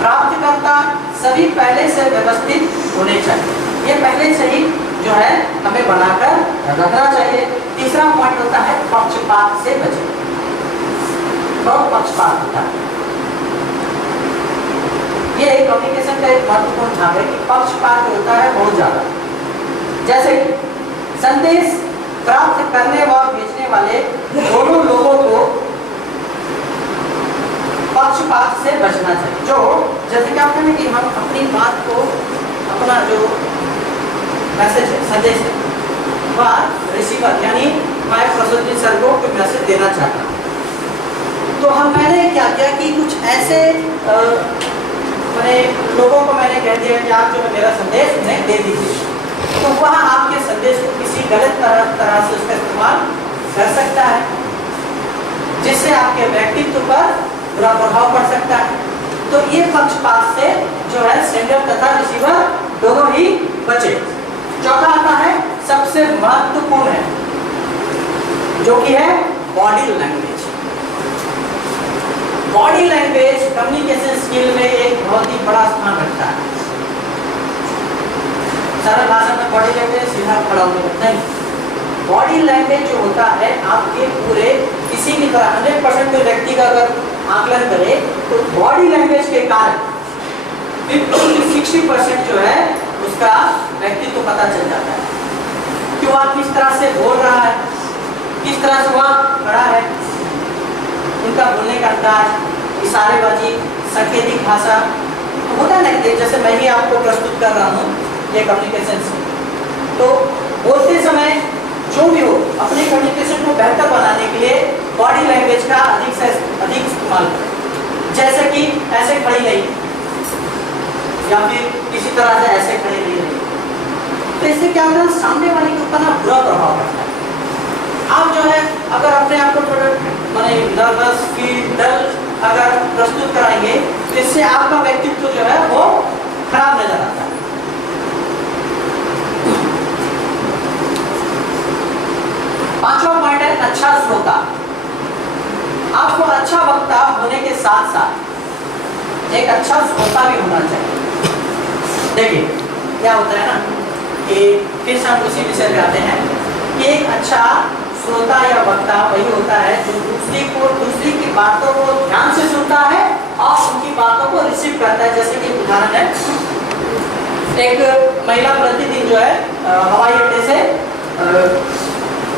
प्राप्तकर्ता सभी पहले से व्यवस्थित होने चाहिए। ये पहले से ही जो है हमें बनाकर रखना चाहिए। तीसरा पॉइंट होता है पक्षपात से बचें। बहुत पक्षपात होता है। ये कम्युनिकेशन का एक महत्वपूर्ण भाग है कि पक्षपात होता है बहुत ज्यादा। जैसे संदेश प्राप्त करने व भेजने वाले दोनों लोगों को पक्षपात से बचना चाहिए। जो जैसे क्या होता है कि हम अपनी बात को, अपना जो मैसेज है, संदेश है, वह रिसीवर यानी मैं प्रसन्नजीत सर को कोई मैसेज देना चाहता हूँ। तो मैंने क्या किया कि कुछ ऐसे मैंने लोगों को मैंने कह दिया कि आप जो है मेरा संदेश उन्हें दे दीजिए। तो वह आपके संदेश को किसी गलत तरह से उसका इस्तेमाल कर सकता है, जिससे आपके व्यक्तित्व पर बुरा प्रभाव पड़ सकता है। तो ये पक्षपात से जो है सेंडर तथा रिसीवर दोनों ही बचे। चौथा आता है सबसे महत्वपूर्ण है, जो कि है body language. Body language communication skill में एक बहुत ही बड़ा स्थान रखता है। सरल भाषा में बॉडी लैंग्वेज सीधा खड़ा होकर नहीं। बॉडी लैंग्वेज जो होता है आपके पूरे किसी भी तरह 100% कोई व्यक्ति का अगर आकलन करे तो बॉडी लैंग्वेज के कारण 50-60% जो है उसका व्यक्तित्व तो पता चल जाता है कि वह किस तरह से बोल रहा है, किस तरह से वह खड़ा है, उनका बोलने का अंदाज, इशारेबाजी, सांकेतिक भाषा होता है ना। जैसे मैं ही आपको प्रस्तुत कर रहा हूँ ये कम्युनिकेशन से, तो बोलते समय जो भी हो अपने कम्युनिकेशन को बेहतर बनाने के लिए बॉडी लैंग्वेज का अधिक से अधिक इस्तेमाल करें। जैसे कि ऐसे खड़ी नहीं या फिर किसी तरह से ऐसे खड़ी नहीं। तो इससे क्या होता है, सामने वाले के ऊपर ना बुरा प्रभाव पड़ता है। आप जो है अगर अपने आप को थोड़ा माने नर्वस फील डल अगर प्रस्तुत कराएंगे तो इससे आपका व्यक्तित्व जो है वो खराब नजर आता है। पांचवा पॉइंट है अच्छा श्रोता। आपको अच्छा वक्ता होने के साथ साथ एक अच्छा श्रोता भी होना चाहिए। देखिए क्या होता है ना कि फिर से हम उसी विषय पे आते हैं कि एक अच्छा श्रोता या वक्ता वही होता है जो दूसरी की बातों को ध्यान से सुनता है और उनकी बातों को रिसीव करता है। जैसे कि उदाहरण है, एक महिला प्रतिदिन जो है हवाई अड्डे से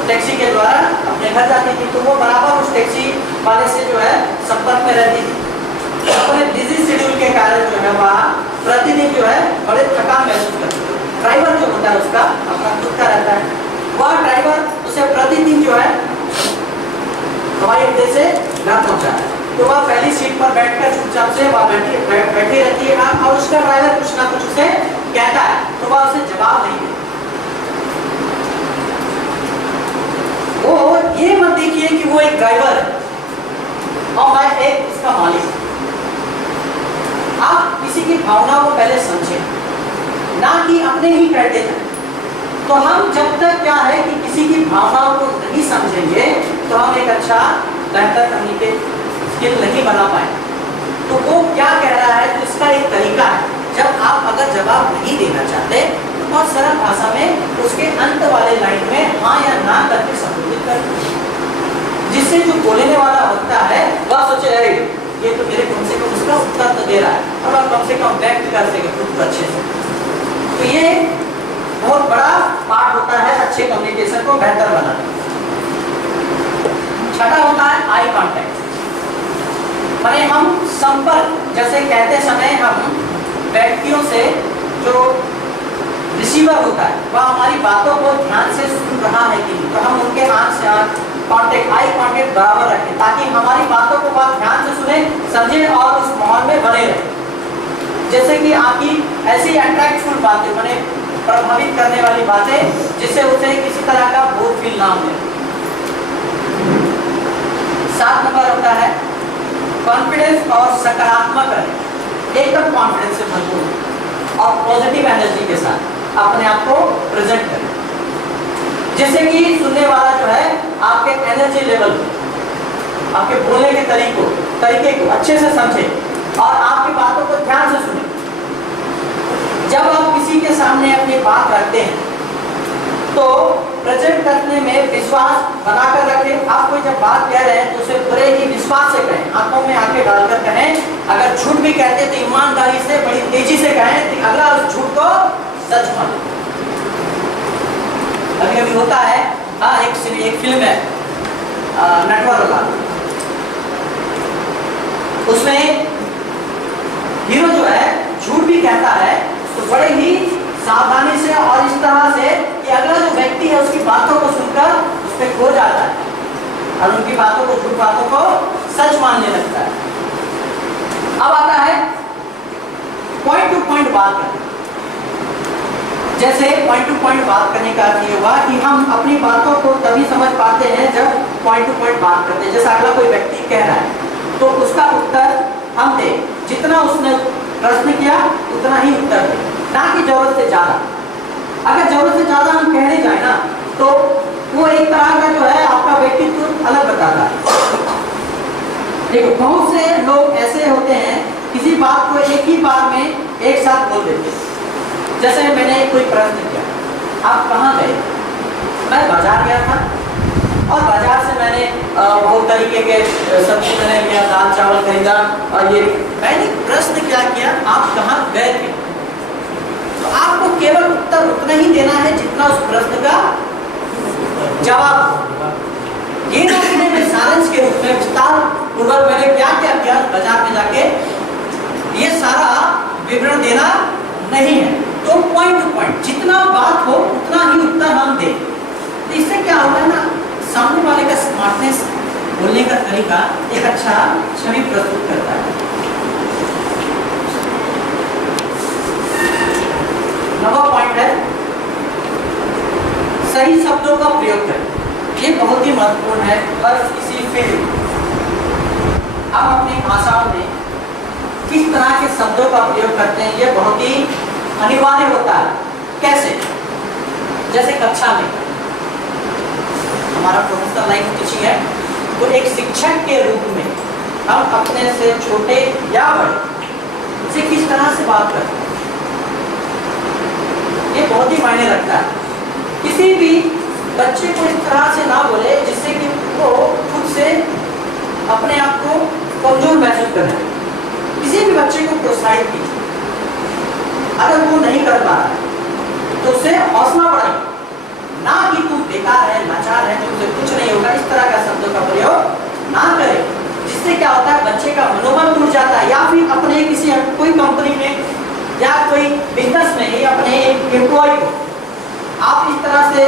टैक्सी के द्वारा अपने घर जाती थी, तो वो बराबर उस टैक्सी वाले से जो है संपर्क में रहती थी। अपने बिजी शेड्यूल के कारण जो है वह प्रतिदिन जो है बड़े थकान महसूस करती है। ड्राइवर जो होता है उसका अपना खुद का रहता है, वह ड्राइवर उसे प्रतिदिन जो है हवाई अड्डे से घर पहुंचा है, तो वह पहली सीट पर बैठकर चुपचाप से वह बैठी रहती है और उसका ड्राइवर कुछ ना कुछ उसे कहता है तो वह उसे जवाब नहीं देती। वो ये मत देखिए कि वो एक ड्राइवर है और मैं एक इसका मालिक हूं। आप किसी की भावनाओं को पहले समझें, ना कि अपने ही कहते हैं। तो हम जब तक क्या है कि किसी की भावनाओं को नहीं समझेंगे तो हम एक अच्छा बेहतर कम्युनिकेट स्किल नहीं बना पाएंगे। तो वो क्या कह रहा है, तो इसका एक तरीका है, जब आप अगर जवाब नहीं देना चाहते तो बहुत सरल भाषा में उसके अंत वाले लाइन में हाँ या ना करके संबोधित करें, जिससे जो बोलने वाला होता है वह सोचे ये तो मेरे कम से कम उसका उत्तर तो दे रहा है और वह कम से कम व्यक्त कर सके खुद को अच्छे से। तो ये बहुत बड़ा पार्ट होता है अच्छे कम्युनिकेशन को बेहतर बनाने। छठा होता है आई कांटेक्ट, माने हम संपर्क, जैसे कहते समय हम व्यक्तियों से जो रिसीवर होता है वह हमारी बातों को ध्यान से सुन रहा है कि नहीं, तो हम उनके आंख से आंख कांटेक्ट, आई कांटेक्ट बराबर रखें ताकि हमारी बातों को वह ध्यान से सुने, समझे और उस माहौल में बने रहे। जैसे कि आपकी ऐसी अट्रैक्टफुल बातें, माने प्रभावित करने वाली बातें, जिससे उसे किसी तरह का बोध फील ना हो। 7 नंबर होता है कॉन्फिडेंस और सकारात्मक रहे, एकदम कॉन्फिडेंस से भरपूर और पॉजिटिव एनर्जी के साथ अपने आप को प्रेजेंट करें, जिससे कि सुनने वाला जो है आपके एनर्जी लेवल को, आपके बोलने के तरीके को अच्छे से समझे और आपकी बातों को ध्यान से सुने। जब आप किसी के सामने अपनी बात रखते हैं तो प्रेजेंट करने में विश्वास बनाकर रखें। आप कोई जब बात कह रहे हैं तो उसे बड़े ही विश्वास से कहें, आंखों में आंखें डालकर कहें। अगर झूठ भी कहते हैं तो ईमानदारी से बड़ी तेजी से कहें कि अगला उस झूठ को सच मान। कभी कभी होता है, हाँ, एक फिल्म है नटवरवाला, उसमें हीरो जो है झूठ भी कहता है तो बड़े ही सावधानी से और इस तरह से कि अगला जो व्यक्ति है उसकी बातों को सुनकर उस पर खो जाता है और उनकी बातों को, झूठ बातों को सच मानने लगता है। अब आता है पॉइंट टू पॉइंट बात करना। जैसे पॉइंट टू पॉइंट बात करने का अर्थ ये हुआ कि हम अपनी बातों को तभी समझ पाते हैं जब पॉइंट टू पॉइंट बात करते हैं। जैसे अगला कोई व्यक्ति कह रहा है तो उसका उत्तर हम दें, जितना उसने प्रश्न किया उतना ही उत्तर दें, ना कि जरूरत से ज्यादा। अगर जरूरत से ज्यादा हम कहने जाए ना तो वो एक तरह का जो है आपका व्यक्तित्व अलग बताता है। देखो, बहुत से लोग ऐसे होते हैं किसी बात को एक ही बार में एक साथ बोल देते हैं। जैसे मैंने कोई प्रश्न किया, आप कहाँ गए? मैं बाजार गया था और बाजार से मैंने बहुत तरीके के सब्जी मैंने लिया, दाल चावल खरीदा और ये मैंने प्रश्न क्या किया, आप कहाँ गए थे? तो आपको केवल उत्तर उतना ही देना है जितना उस प्रश्न का जवाब। ये नौकरी में सारांश के रूप में विस्तार पूर्वक मैंने क्या क्या किया बाजार में जाके, ये सारा विवरण देना नहीं है। तो पॉइंट टू पॉइंट जितना बात हो उतना ही उत्तर हम दें। तो इससे क्या होगा ना, सामने वाले का स्मार्टनेस, बोलने का तरीका एक अच्छा छवि प्रस्तुत करता है। नवा पॉइंट है सही शब्दों का प्रयोग करें। ये बहुत ही महत्वपूर्ण है हर किसी फील्ड। हम अपनी भाषाओं में किस तरह के शब्दों का प्रयोग करते हैं ये बहुत ही अनिवार्य होता है। कैसे? जैसे कक्षा में हमारा प्रोफेशनल लाइफ टीचिंग है, तो एक शिक्षक के रूप में हम अपने से छोटे या बड़े से किस तरह से बात करते हैं, ये बहुत ही मायने रखता है। किसी भी बच्चे को इस तरह से ना बोले जिससे कि वो खुद से अपने आप को कमजोर महसूस करे। किसी भी बच्चे को प्रोत्साहित कीजिए, अगर वो नहीं कर पा रहा है तो उसे हौसला बढ़ाइए, ना कि तुम बेकार है, लाचार है, तुमसे कुछ नहीं होगा, इस तरह का शब्दों का प्रयोग ना करें। जिससे क्या होता है, बच्चे का मनोबल टूट जाता है। या फिर अपने किसी कोई कंपनी में या कोई बिजनेस में ही अपने एक एम्प्लॉय को आप इस तरह से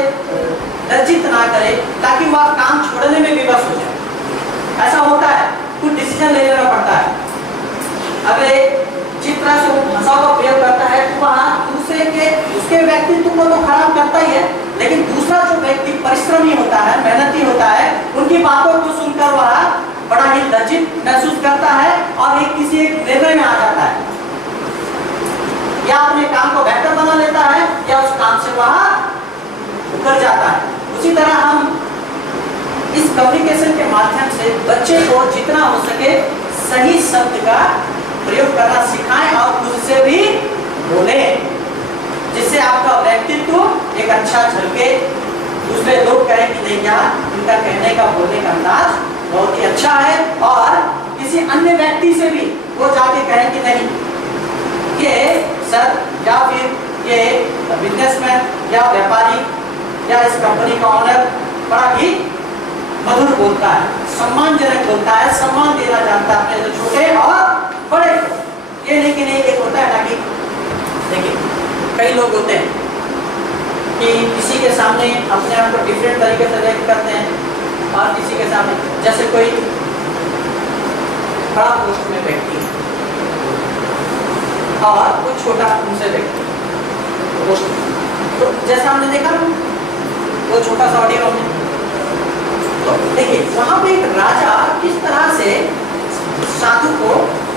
लज्जित ना करे, ताकि वह काम छोड़ने में विवश हो जाए। ऐसा होता है, कुछ डिसीजन ले लेना पड़ता है। अगर जिस तरह से वो भाषा का प्रयोग करता है तो वहाँ दूसरे के उसके व्यक्तित्व को तो खराब करता ही है, लेकिन दूसरा जो व्यक्ति परिश्रमी होता है, मेहनती होता है, उनकी बातों को सुनकर वह बड़ा ही लज्जित महसूस करता है और एक किसी एक निर्णय में आ जाता है, या अपने काम को बेहतर बना लेता है या उस काम से वह उतर जाता है। उसी तरह हम इस कम्युनिकेशन के माध्यम से बच्चे को जितना हो सके सही शब्द का प्रयोग करना सिखाएं और खुद से भी बोले, जिससे आपका व्यक्तित्व एक अच्छा झलके, दूसरे लोग कहें कि नहीं यार इनका कहने का बोलने का अंदाज बहुत ही अच्छा है, और किसी अन्य व्यक्ति से भी वो जाके कहें कि नहीं ये सर या फिर ये बिजनेसमैन या व्यापारी या इस कंपनी का ऑनर बड़ा ही मधुर बोलता है, सम्मानजनक बोलता है, सम्मान देना जानता है अपने छोटे और बड़े को। ये नहीं कि नहीं, एक होता है ना कि देखिए कई लोग होते हैं कि किसी के सामने अपने आप को डिफरेंट तरीके से व्यक्त करते हैं, और किसी के सामने जैसे कोई बड़ा पोस्ट में व्यक्ति है और कोई छोटा उनसे व्यक्ति पोस्ट, तो जैसा हमने देखा वो छोटा सा ऑडियो में, तो देखिए वहां पे एक राजा किस तरह से साधु को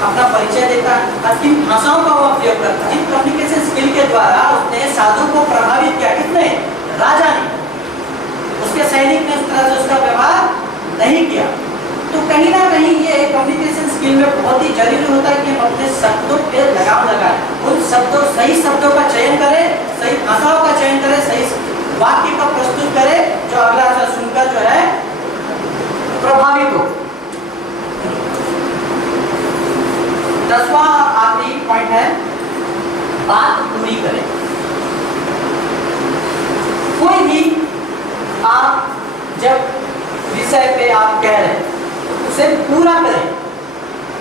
अपना परिचय देता है और किन भाषाओं का वो प्रयोग करता है। कम्युनिकेशन स्किल के द्वारा उसने साधु को प्रभावित किया, किसने? राजा ने। उसके सैनिक ने उस तरह से उसका व्यवहार नहीं किया। तो कहीं ना कहीं ये कम्युनिकेशन स्किल में बहुत ही जरूरी होता है कि हम अपने शब्दों पे लगाम लगाएं, उन शब्दों सही शब्दों का चयन करें, सही भाषाओं का चयन करें, सही वाक्य का प्रस्तुत करें जो अगला से सुनकर जो है प्रभावित हो। 10वां आखिरी पॉइंट है बात पूरी करें। कोई भी आप जब विषय पे आप कह रहे हैं उसे पूरा करें,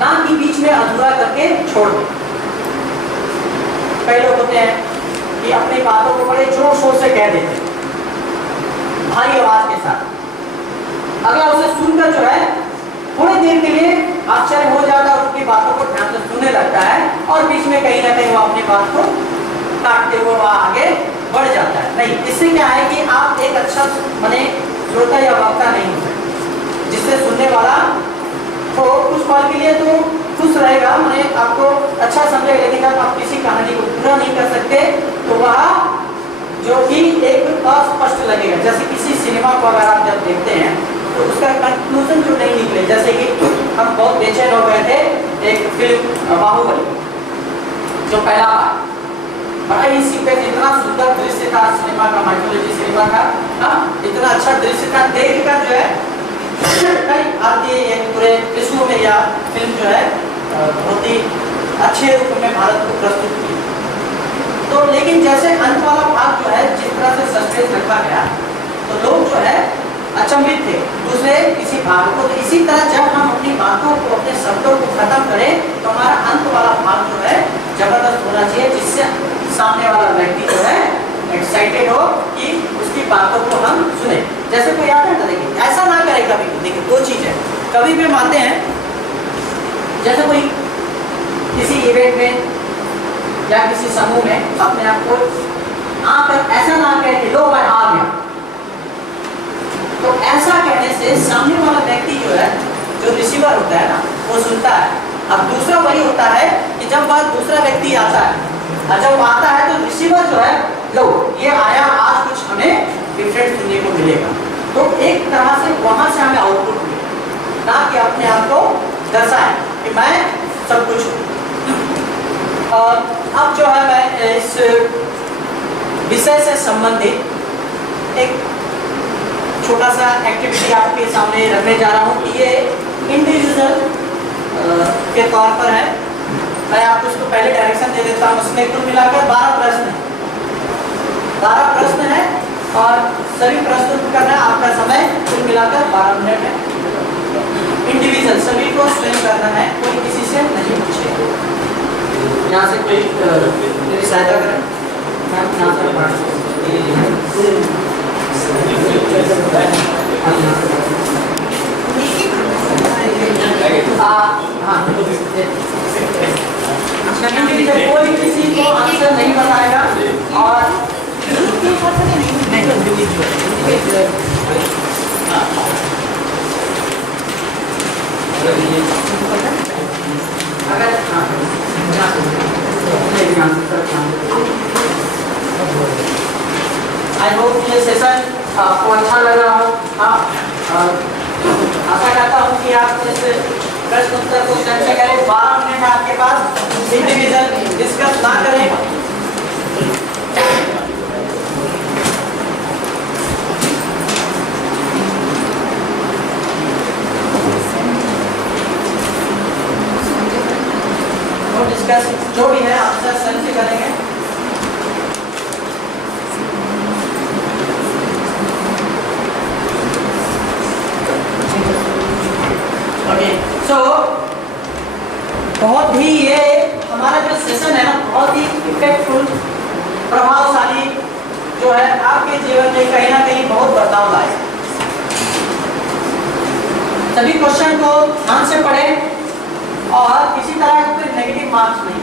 ना कि बीच में अधूरा करके छोड़ दें। कई लोग होते हैं कि अपनी बातों को बड़े जोर शोर से कह देते हैं, भारी आवाज के साथ, अगला उसे सुनकर जो है थोड़ी देर के लिए आश्चर्य हो जाता है, उसकी बातों को ध्यान से सुनने लगता है और बीच में कहीं ना कहीं वो अपनी बात को काटते हुए वह आगे बढ़ जाता है। नहीं, इससे क्या है कि आप एक अच्छा माने श्रोता या वक्ता नहीं हो सकते, जिससे सुनने वाला तो कुछ पल के लिए तो खुश रहेगा, माने आपको अच्छा समझेगा, लेकिन जब आप किसी कहानी को पूरा नहीं कर सकते तो वह जो कि एक अस्पष्ट लगेगा। जैसे किसी सिनेमा को अगर आप जब देखते हैं तो उसका कंक्लूजन जो नहीं निकले, जैसे कि हम बहुत बेचैन हो गए थे एक फिल्म बाहुबली जो पहला बार, बड़ा ही सीक्वेंस, इतना सुंदर दृश्य था सिनेमा का, माइथोलॉजी सिनेमा का, इतना अच्छा दृश्य था, देखकर जो है कई भारतीय पूरे विश्व में यह फिल्म जो है बहुत ही अच्छे रूप में भारत को प्रस्तुत की। तो लेकिन जैसे अंत वाला भाग जो है जिस तरह से सस्पेंस रखा गया तो लोग जो है अचंभित थे दूसरे किसी भाग को। तो इसी तरह जब हम अपनी बातों को, अपने शब्दों को खत्म करें तो हमारा अंत वाला भाग जो है जबरदस्त होना चाहिए, जिससे सामने वाला व्यक्ति जो है एक्साइटेड हो कि उसकी बातों को हम सुने। जैसे कोई आता है ना, देखिए ऐसा ना करे कभी। देखिए दो चीज है, कभी भी हम आते हैं जैसे कोई किसी इवेंट में या किसी समूह में अपने आप को आकर ऐसा ना कहे कि लो मैं आ गया, तो ऐसा कहने से सामने वाला व्यक्ति जो है, जो रिसीवर होता है ना, वो सुनता है। अब दूसरा वही होता है कि जब बात दूसरा व्यक्ति आता है और जब आता है तो रिसीवर जो है लो ये आया, आज कुछ हमें डिफरेंट सुनने को मिलेगा। तो एक तरह से वहां से हमें आउटपुट मिले, ना कि अपने आप को दर्शाए कि मैं सब कुछ हूँ। और अब जो है मैं इस विषय से संबंधित एक छोटा सा एक्टिविटी आपके सामने रखने जा रहा हूँ कि ये इंडिविजुअल के तौर पर है। मैं आपको उसको पहले डायरेक्शन दे देता हूँ। उसमें कुल मिलाकर 12 प्रश्न है, 12 प्रश्न है और सभी प्रस्तुत करना है। आपका समय कुल मिलाकर 12 मिनट है। इंडिविजुअल सभी को स्वयं करना है, कोई किसी से नहीं पूछेगा। यहाँ से कोई मेरी सहायता करें। कोई किसी को आंसर नहीं बताएगा और अगर आई होप ये सेशन आपको अच्छा लग रहा हो। आशा करता हूँ कि आप इस प्रश्न उत्तर को चर्चा करें। 12 मिनट है आपके पास, इंडिविजुअल डिस्कस ना करें। डिस्कस जो भी है आंसर सर से करेंगे। ओके, सो बहुत ही ये हमारा जो सेशन है ना बहुत ही इफेक्टफुल, प्रभावशाली जो है आपके जीवन में कहीं ना कहीं बहुत बदलाव लाए। सभी क्वेश्चन को ध्यान से पढ़ें और किसी तरह के नेगेटिव मार्क्स नहीं।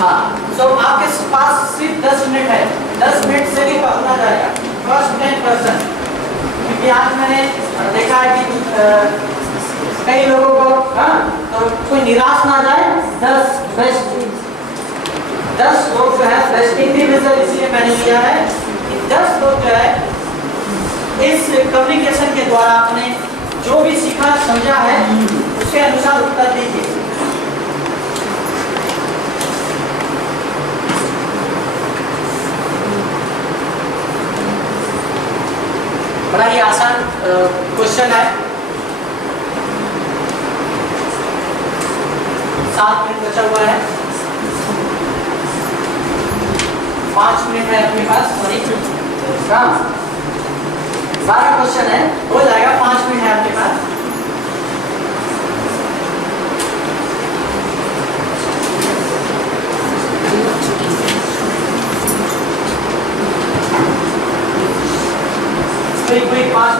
हाँ, सो आपके पास सिर्फ 10 मिनट है, 10 मिनट से भी पढ़ना जाएगा फर्स्ट 10%, क्योंकि आज मैंने देखा है कि कई लोगों को तो कोई निराश ना जाए। 10 लोग जो है बेस्ट इंडिविजुअल इसलिए मैंने लिया है कि 10 लोग जो है इस कम्युनिकेशन के द्वारा आपने जो भी सीखा समझा है उसके अनुसार उत्तर दीजिए। बड़ा ही आसान क्वेश्चन है। 7 मिनट बचा हुआ है, 5 मिनट है अपने पास, सॉरी 12 क्वेश्चन है, हो जाएगा। 5 मिनट है आपके पास। क्विक 5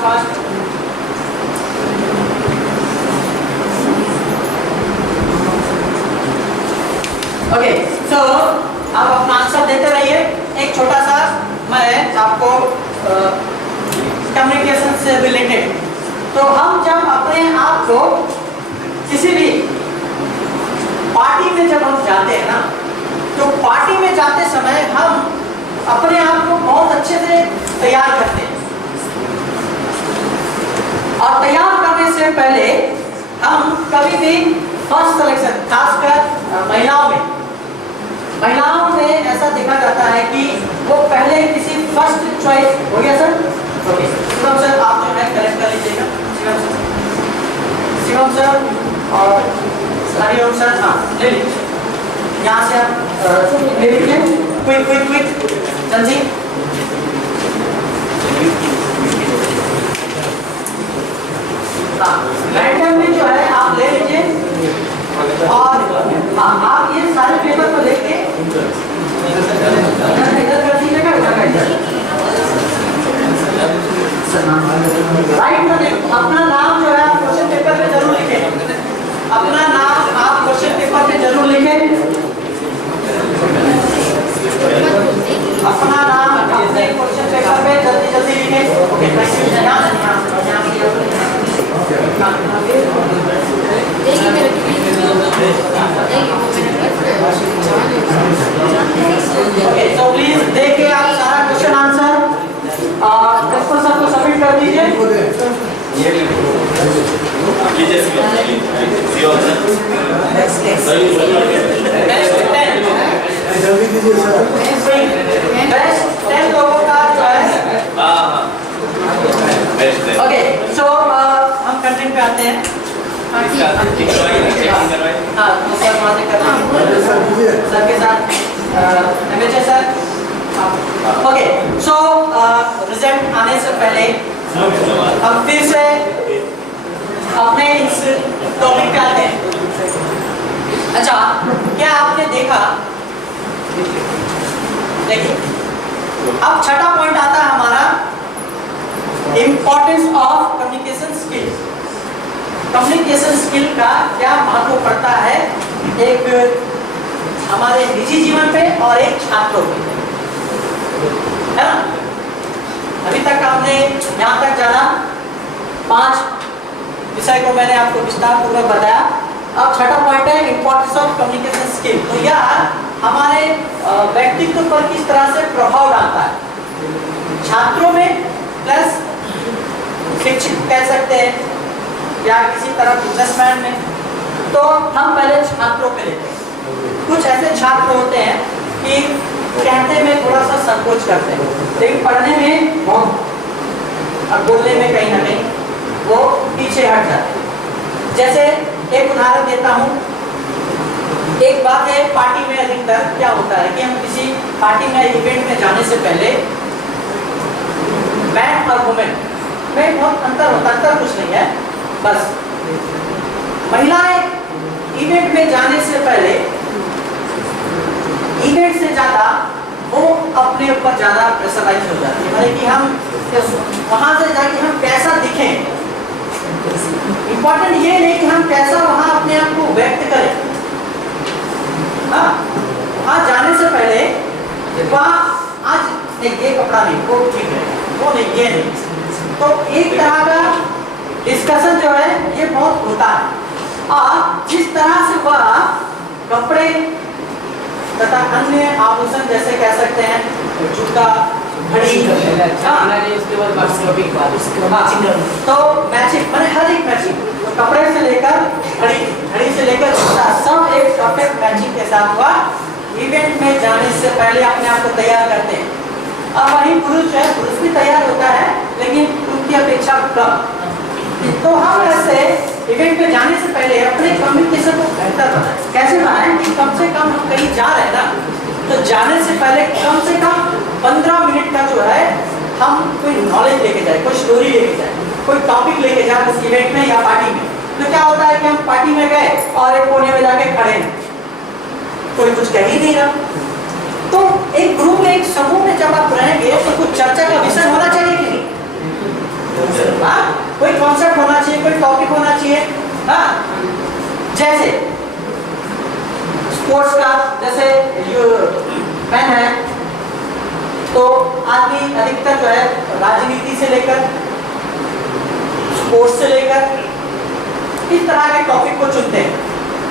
ओके, सो आप अपना आंसर देते रहिए। एक छोटा सा मैं आपको कम्युनिकेशन से रिलेटेड, तो हम जब अपने आप को किसी भी पार्टी में जब हम जाते हैं ना, तो पार्टी में जाते समय हम अपने आप को बहुत अच्छे से तैयार करते हैं। और तैयार करने से पहले हम कभी भी फर्स्ट सिलेक्शन, खासकर महिलाओं में ऐसा देखा जाता है कि वो पहले किसी फर्स्ट चॉइस हो गया सर। ओके, शिवम सर आप जो है करेक्ट कर लीजिएगा। शिवम सर और हरिओम सर, हाँ ले लीजिए, यहाँ से आप ले लीजिए। क्विक जल्दी। रैंडमली जो है आप ले लीजिए और आप ये सारे पेपर को लेके इधर कर दीजिएगा। राइट में अपना नाम जो है आप क्वेश्चन पेपर पे जरूर लिखें। अपना नाम आप क्वेश्चन पेपर पे जरूर लिखें। अपना नाम अपने क्वेश्चन पेपर पे जल्दी लिखें। ओके, तो प्लीज देखिए आप सारा क्वेश्चन आंसर प्रिंसिपल सर को सबमिट कर दीजिए। बेस्ट 10 लोगों का जो है। ओके, सो हम कंटेंट पे आते हैं। हाँ, तो सर वहाँ से करना सर के साथ MHA sir. Okay, so result आने से पहले हम फिर से अपने इस टॉपिक पे आते हैं। अच्छा, क्या आपने देखा, देखिए अब छठा पॉइंट आता है हमारा importance of communication skills. Communication skill का क्या महत्व पड़ता है एक हमारे निजी जीवन पे और एक छात्रों पे, है ना। अभी तक हमने यहाँ तक जाना, 5 विषय को मैंने आपको विस्तार पूर्वक बताया। अब छठा पॉइंट है इंपॉर्टेंस ऑफ कम्युनिकेशन स्किल। तो यह हमारे व्यक्तित्व पर किस तरह से प्रभाव डालता है छात्रों में, प्लस शिक्षक कह सकते हैं या किसी तरह बिजनेसमैन में। तो हम पहले छात्रों पे लेते हैं। कुछ ऐसे छात्र होते हैं कि कहने में थोड़ा सा संकोच करते हैं, लेकिन पढ़ने में बहुत और बोलने में कहीं ना कहीं वो पीछे हट जाते हैं। जैसे एक उदाहरण देता हूँ। एक बात है, पार्टी में अधिकतर क्या होता है कि हम किसी पार्टी में इवेंट में जाने से पहले मैन और वुमेन में बहुत अंतर होता है। अंतर कुछ नहीं है, बस महिलाएं इवेंट में जाने से पहले इवेंट से ज़्यादा वो अपने ऊपर ज़्यादा प्रेशराइज हो जाती है, माने कि हम वहाँ से जाके हम कैसा दिखें। इम्पोर्टेंट ये नहीं कि हम कैसा वहाँ अपने आप को व्यक्त करें। हाँ, वहाँ जाने से पहले वहाँ आज नहीं, ये कपड़ा नहीं, वो ठीक है, वो नहीं, ये नहीं। तो एक तरह का डिस्कशन जो है ये बहुत होता है। और जिस तरह से वह कपड़े तथा अन्य आभूषण जैसे कह सकते हैं जूता, घड़ी, तो मैचिंग माने हर एक मैचिंग, कपड़े से लेकर घड़ी से लेकर जूता, सब एक परफेक्ट मैचिंग के साथ वह इवेंट में जाने से पहले अपने आप को तैयार करते हैं। अब वही पुरुष है, पुरुष भी तैयार होता है लेकिन उनकी अपेक्षा कम। तो हम ऐसे इवेंट में जाने से पहले अपने कम्युनिकेशन को बेहतर बनाएं। कैसे बनाएं कि कम से कम हम कहीं जा रहे हैं ना, तो जाने से पहले कम से कम 15 मिनट का जो है हम कोई नॉलेज लेके जाए, कोई स्टोरी लेके जाए, कोई टॉपिक लेके जाए उस इवेंट में या पार्टी में। तो क्या होता है कि हम पार्टी में गए और एक कोने में जाके खड़े हैं, कोई कुछ कह ही नहीं रहा। तो एक ग्रुप में, एक समूह में जब आप रहेंगे तो कुछ चर्चा का विषय होना चाहिए कि नहीं? कोई कॉन्सेप्ट होना चाहिए, कोई टॉपिक होना चाहिए। हाँ, जैसे स्पोर्ट्स का, जैसे मैन है तो आदमी अधिकतर जो है राजनीति से लेकर स्पोर्ट्स से लेकर इस तरह के टॉपिक को चुनते हैं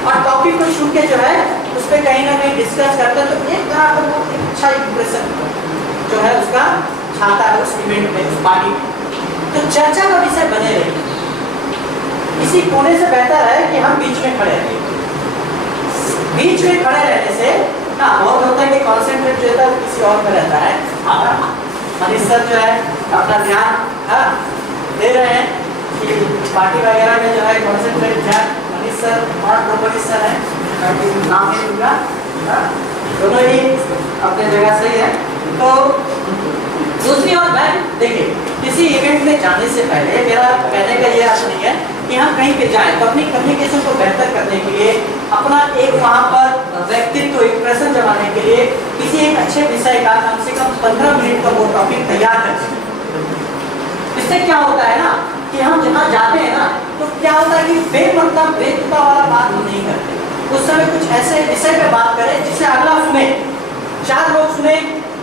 और टॉपिक को चुन के जो है उस पर कहीं ना कहीं डिस्कस करते हैं। तो एक तरह का वो अच्छा इंप्रेशन जो है उसका छाता है उस इवेंट में, उस पार्टी में। तो चर्चा का विषय बने रहे। इसी कोने से बेहतर है कि हम बीच में खड़े रहें। बीच में खड़े रहने से ना बहुत होता है कि कॉन्सेंट्रेट जो है किसी और में रहता है। मनीष सर जो है अपना ध्यान दे रहे हैं कि पार्टी वगैरह में जो है कॉन्सेंट्रेट ध्यान। मनीष सर और दो मनीष सर हैं, नाम है उनका, दोनों ही अपने जगह सही है। तो दूसरी ओर मैं देखिए, किसी इवेंट में जाने से पहले मेरा कहने का ये अर्थ नहीं है कि हम कहीं पे जाएं तो अपनी कम्युनिकेशन को बेहतर करने के लिए, अपना एक वहाँ पर व्यक्तित्व इंप्रेशन जमाने के लिए किसी एक अच्छे विषय का कम से कम 15 मिनट का वो टॉपिक तैयार करें। इससे क्या होता है ना कि हम जहाँ जाते हैं ना तो क्या होता है कि बेमतलब बेतुका वाला बात हम नहीं करते। उस समय कुछ ऐसे विषय पे बात करें जिससे अगला सुने, 4 लोग सुने,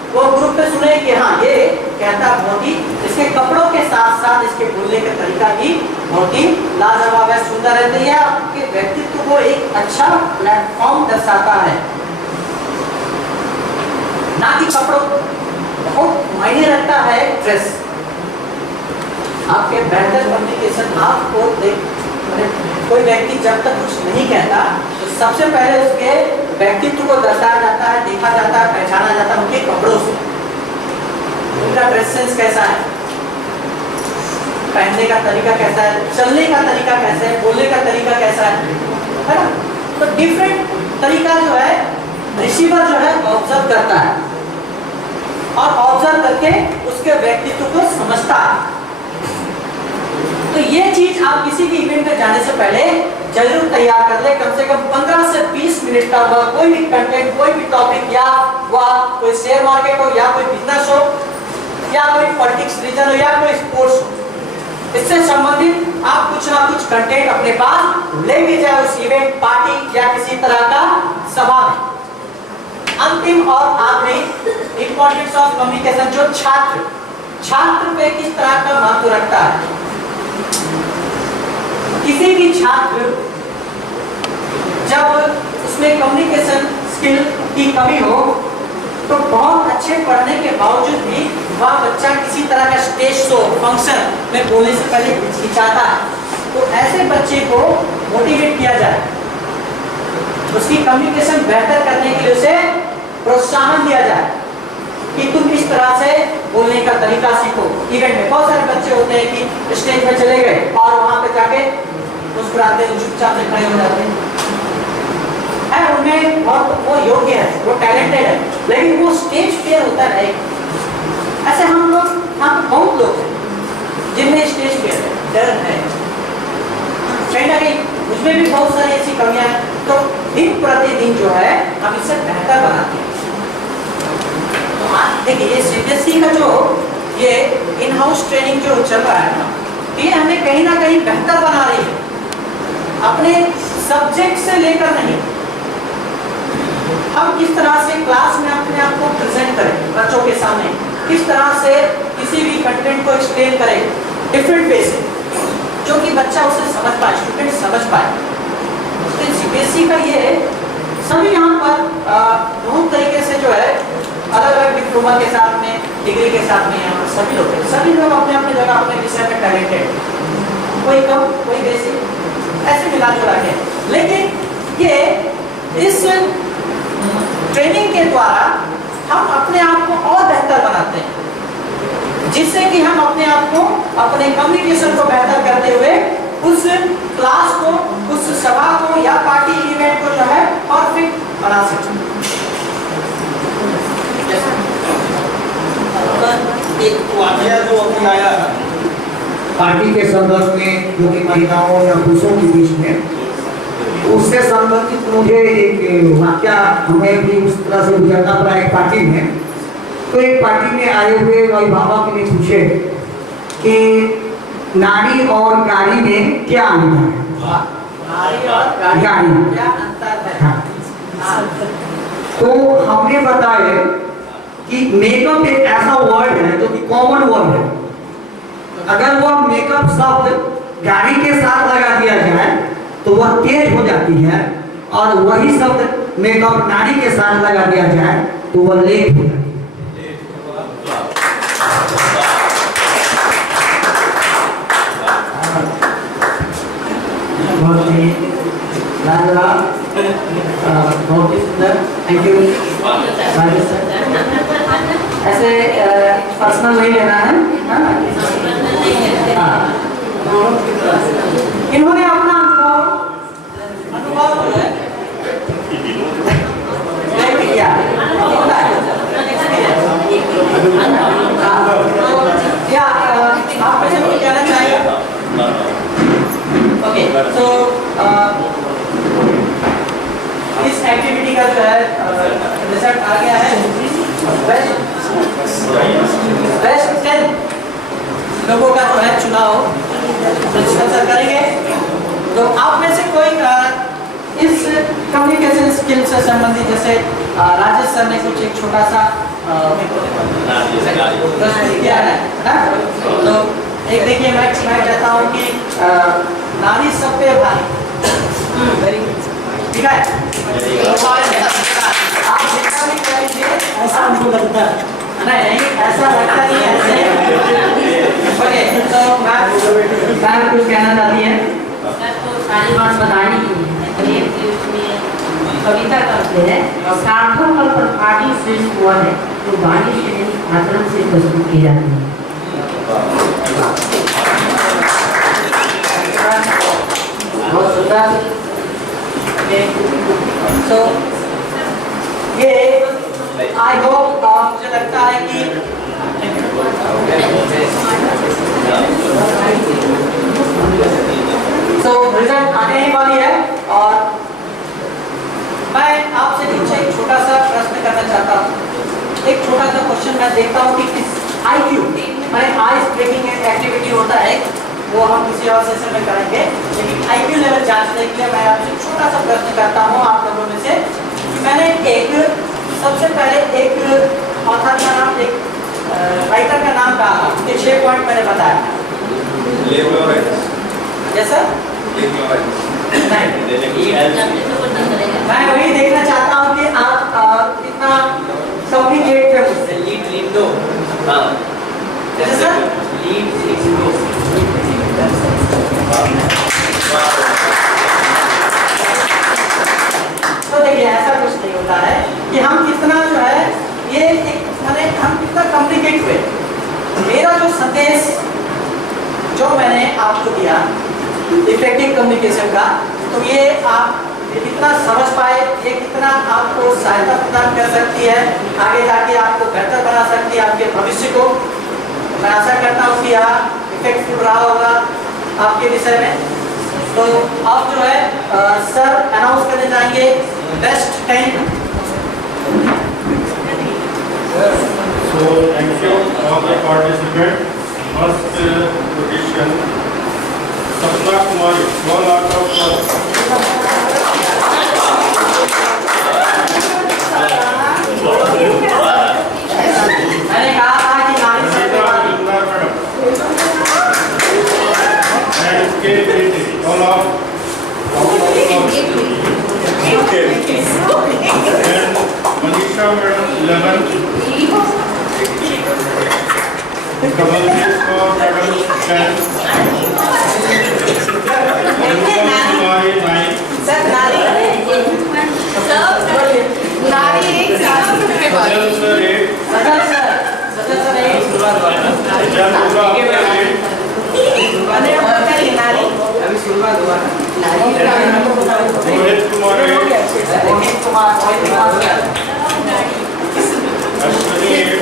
वो ग्रुप में सुने कि हाँ ये कहता बहुत ही, इसके कपड़ों के साथ साथ इसके बोलने का तरीका भी बहुत ही लाजवाब है, सुंदर है। तो यह आपके व्यक्तित्व को एक अच्छा प्लेटफॉर्म दर्शाता है, ना कि कपड़ों। बहुत मायने रखता है ड्रेस। आपके बेहतर कम्युनिकेशन आपको कोई व्यक्ति जब तक कुछ नहीं कहता तो सबसे पहले उसके व्यक्तित्व को दर्शाया जाता है, देखा जाता है, पहचाना जाता है उनके कपड़ों से। उनका ड्रेस सेंस कैसा है, पहनने का तरीका कैसा है, चलने का तरीका कैसा है, बोलने का तरीका कैसा है ना। तो डिफरेंट तरीका जो है रिसीवर जो है ऑब्जर्व करता है और ऑब्जर्व करके उसके व्यक्तित्व को समझता है। तो ये चीज आप किसी भी इवेंट में जाने से पहले जरूर तैयार कर ले, कम से कम 15 से 20 मिनट का वह कोई भी कंटेंट, कोई भी टॉपिक, या वह कोई शेयर मार्केट हो, या कोई बिजनेस हो, या कोई पॉलिटिक्स रीजन हो, या कोई स्पोर्ट्स हो, इससे संबंधित आप कुछ ना कुछ कंटेंट अपने पास लेके जाए उस इवेंट, पार्टी या किसी तरह का सभा में। अंतिम और आखिरी इंपॉर्टेंस ऑफ कम्युनिकेशन, जो छात्र पे किस तरह का महत्व रखता है। किसी भी छात्र जब उसमें कम्युनिकेशन स्किल की कमी हो तो बहुत अच्छे पढ़ने के बावजूद भी वह बच्चा किसी तरह का स्टेज शो, फंक्शन में बोलने से पहले हिचकिचाता है, तो ऐसे बच्चे को मोटिवेट किया जाए, उसकी कम्युनिकेशन बेहतर करने के लिए उसे प्रोत्साहन दिया जाए कि तुम इस तरह से बोलने का तरीका सीखो। इवेंट में बहुत सारे बच्चे होते हैं कि स्टेज पे चले गए और वहां पे जाके मुस्कुराते हैं, चुपचाप से खड़े हो जाते हैं, उनमें बहुत वो योग्य है, वो टैलेंटेड है, लेकिन वो स्टेज फेयर होता है। ऐसे हम बहुत लोग हैं जिनमें स्टेज फेयर है, डर है, कहीं ना कहीं उसमें भी बहुत सारी ऐसी कमियां हैं। तो दिन प्रतिदिन जो है हम इससे बेहतर बनाते हैं। तो आज देखिए ये सीबीएसई का जो ये इन हाउस ट्रेनिंग जो चल रहा है ना, ये हमें कहीं ना कहीं बेहतर बना रही है, अपने सब्जेक्ट से लेकर नहीं। हम किस तरह से क्लास में अपने आप को प्रेजेंट करें बच्चों के सामने, किस तरह से किसी भी कंटेंट को एक्सप्लेन करें डिफरेंट वे से, जो कि बच्चा उसे समझ पाए, स्टूडेंट समझ पाए। तो सीबीएसई का ये सभी यहाँ पर बहुत तरीके से जो है अलग अलग डिप्लोमा के साथ में, डिग्री के साथ में, यहाँ पर सभी लोग हैं, सभी लोग अपने अपने जगह अपने विषय में टैलेंटेड, कोई कम कोई बेसिक, ऐसे मिला जुला के। लेकिन ये इस ट्रेनिंग के द्वारा हम अपने आप को और बेहतर बनाते हैं, जिससे कि हम अपने आप को, अपने कम्युनिकेशन को बेहतर करते हुए उस क्लास को, उस सभा को या पार्टी इवेंट को जो है परफेक्ट बना सकते हैं। एक वाकया जो अभी आया है पार्टी के संदर्भ में, जो कि महिलाओं या पुरुषों के बीच में, उससे संबंधित मुझे एक वाकया हमें भी उस तरह से गुजरना पड़ा। एक पार्टी में, तो एक पार्टी में आए हुए अभिभावक ने पूछे कि नारी और गाड़ी में क्या अंतर है। नारी और गाड़ी में क्या अंतर है? हाँ। तो हमने बताया कि मेकअप एक ऐसा वर्ड है जो कि कॉमन वर्ड है। अगर वह मेकअप शब्द गाड़ी के साथ लगा दिया जाए तो वह तेज हो जाती है, और वही शब्द मेकअप नारी के साथ लगा दिया जाए तो वह लेट हो जाती है। बहुत ही लाजवाब, बहुत ही सुंदर, थैंक यू राजेश सर। ऐसे पर्सनल नहीं लेना है, इन्होंने अपना अनुभव जो है किया, क्या आप मुझे कुछ कहना चाहिए? ओके, तो इस एक्टिविटी का जो है रिजल्ट आ गया है। बेस्ट 10 लोगों का जो है चुनाव प्रिंसिपल करेंगे। तो आप में से कोई इस कम्युनिकेशन स्किल से संबंधित, जैसे राजेश सर ने कुछ एक छोटा सा प्रश्न किया है, तो एक देखिए मैं कहता हूँ कि नारी सब पे भारी, ठीक है? आप जितना भी कह लीजिए ऐसा हमको लगता है, नहीं ऐसा लगता नहीं है ऐसे। ओके, तो मैम कुछ कहना चाहती है? तो सारी बात बतानी ही है, कविता करते हैं, सार्थक और प्रभावी श्रेष्ठ वह है जो वाणी श्रेणी आचरण से प्रस्तुत की जाती है। बहुत सुंदर। तो ये आई होप मुझे लगता है कि देखता हूँ कि किस IQ माने आइज ब्रेकिंग एक्टिविटी होता है, वो हम किसी और सेशन में करेंगे, लेकिन IQ लेवल जांचने के लिए मैं आपसे छोटा सा प्रश्न करता हूँ आप लोगों में से। मैंने सबसे पहले एक ऑथर का नाम, एक राइटर का नाम कहा, उसके 6 पॉइंट मैंने बताया। जैसा मैं वही देखना चाहता हूँ कि आप कितना कम्युनिकेट कर मुझसे। लीड दो, जैसा तो देखिए ऐसा कुछ नहीं होता है कि हम कितना जो है ये माने हम कितना कम्युनिकेट हुए। मेरा जो संदेश जो मैंने आपको दिया इफेक्टिव कम्युनिकेशन का, तो ये आप कितना समझ पाए, ये कितना आपको सहायता प्रदान कर सकती है, आगे जाके आपको बेहतर बना सकती है आपके भविष्य को। मैं आशा करता हूँ कि यह इफेक्टिव रहा होगा आपके विषय में। तो अब जो है सर अनाउंस करने जाएंगे best 10। So thank you all the participants. First position, Sapna Kumari, 1 lakh of मैंने कहा था कि नारी सबसे बड़ी। and K. Beatty, 1 lakh. And Manisha Madam, 11. Kamaljeet Kaur Madam, 10. Kumari, 9. Sajal Sir, 8. Sajal sir एक Jambula, 8. Rohit Kumar, 8. Rohit Kumar sir Ashwini, 8.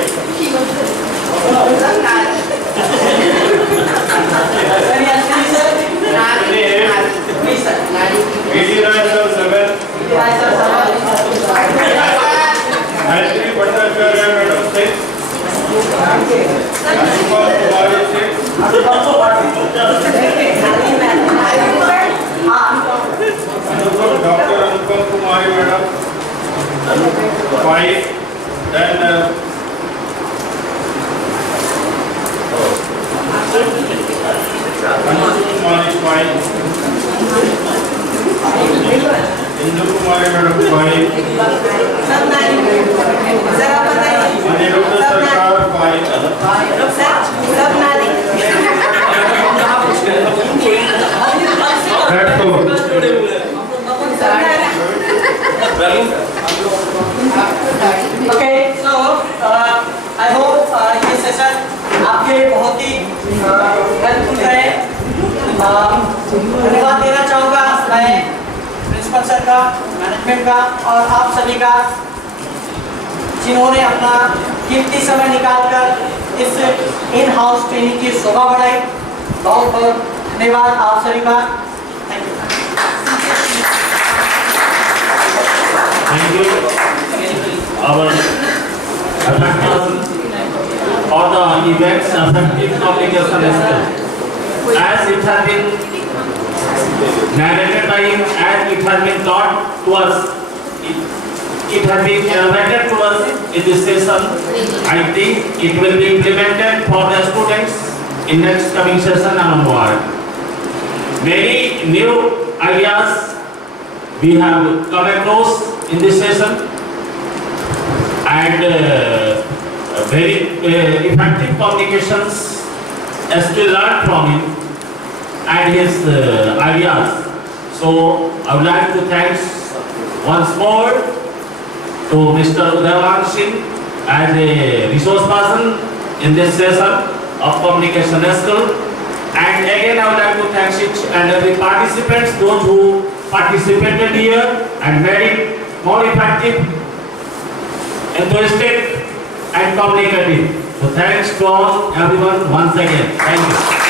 Ashwini, 8. Giri Rai Sir, 7. Gayatri Bhattacharya Madam, 6. Anupam Kumari, 6. Dr. Anupam Kumari Madam, 5. Then Anuj Kumari, 5. Indu Kumari Madam, 5. Aniruddha Sarkar, 5. That's all. Okay so I hope ये session आपके लिए बहुत ही helpful रहे। धन्यवाद देना चाहूँगा मैं principal sir का, मैनेजमेंट का और आप सभी का, जिन्होंने अपना कीमती समय निकालकर इस इन हाउस ट्रेनिंग की शोभा बढ़ाई। बहुत बहुत धन्यवाद आप सभी का। Thank you. Thank you. Our effective or the events effective communication skill. As it has been narrated by him, as it has been taught to us, it has been narrated to us in this session. I think it will be implemented for the students in next coming session and onward. Many new ideas we have come across in this session, and very effective communications as we learned from him and his ideas. So I would like to thank once more to Mr. Udayan Singh as a resource person in this session of communication skill. And again I would like to thank each and every participants, those who participated here and made it more effective, enthusiastic and communicative. So thanks to all everyone once again. Thank you.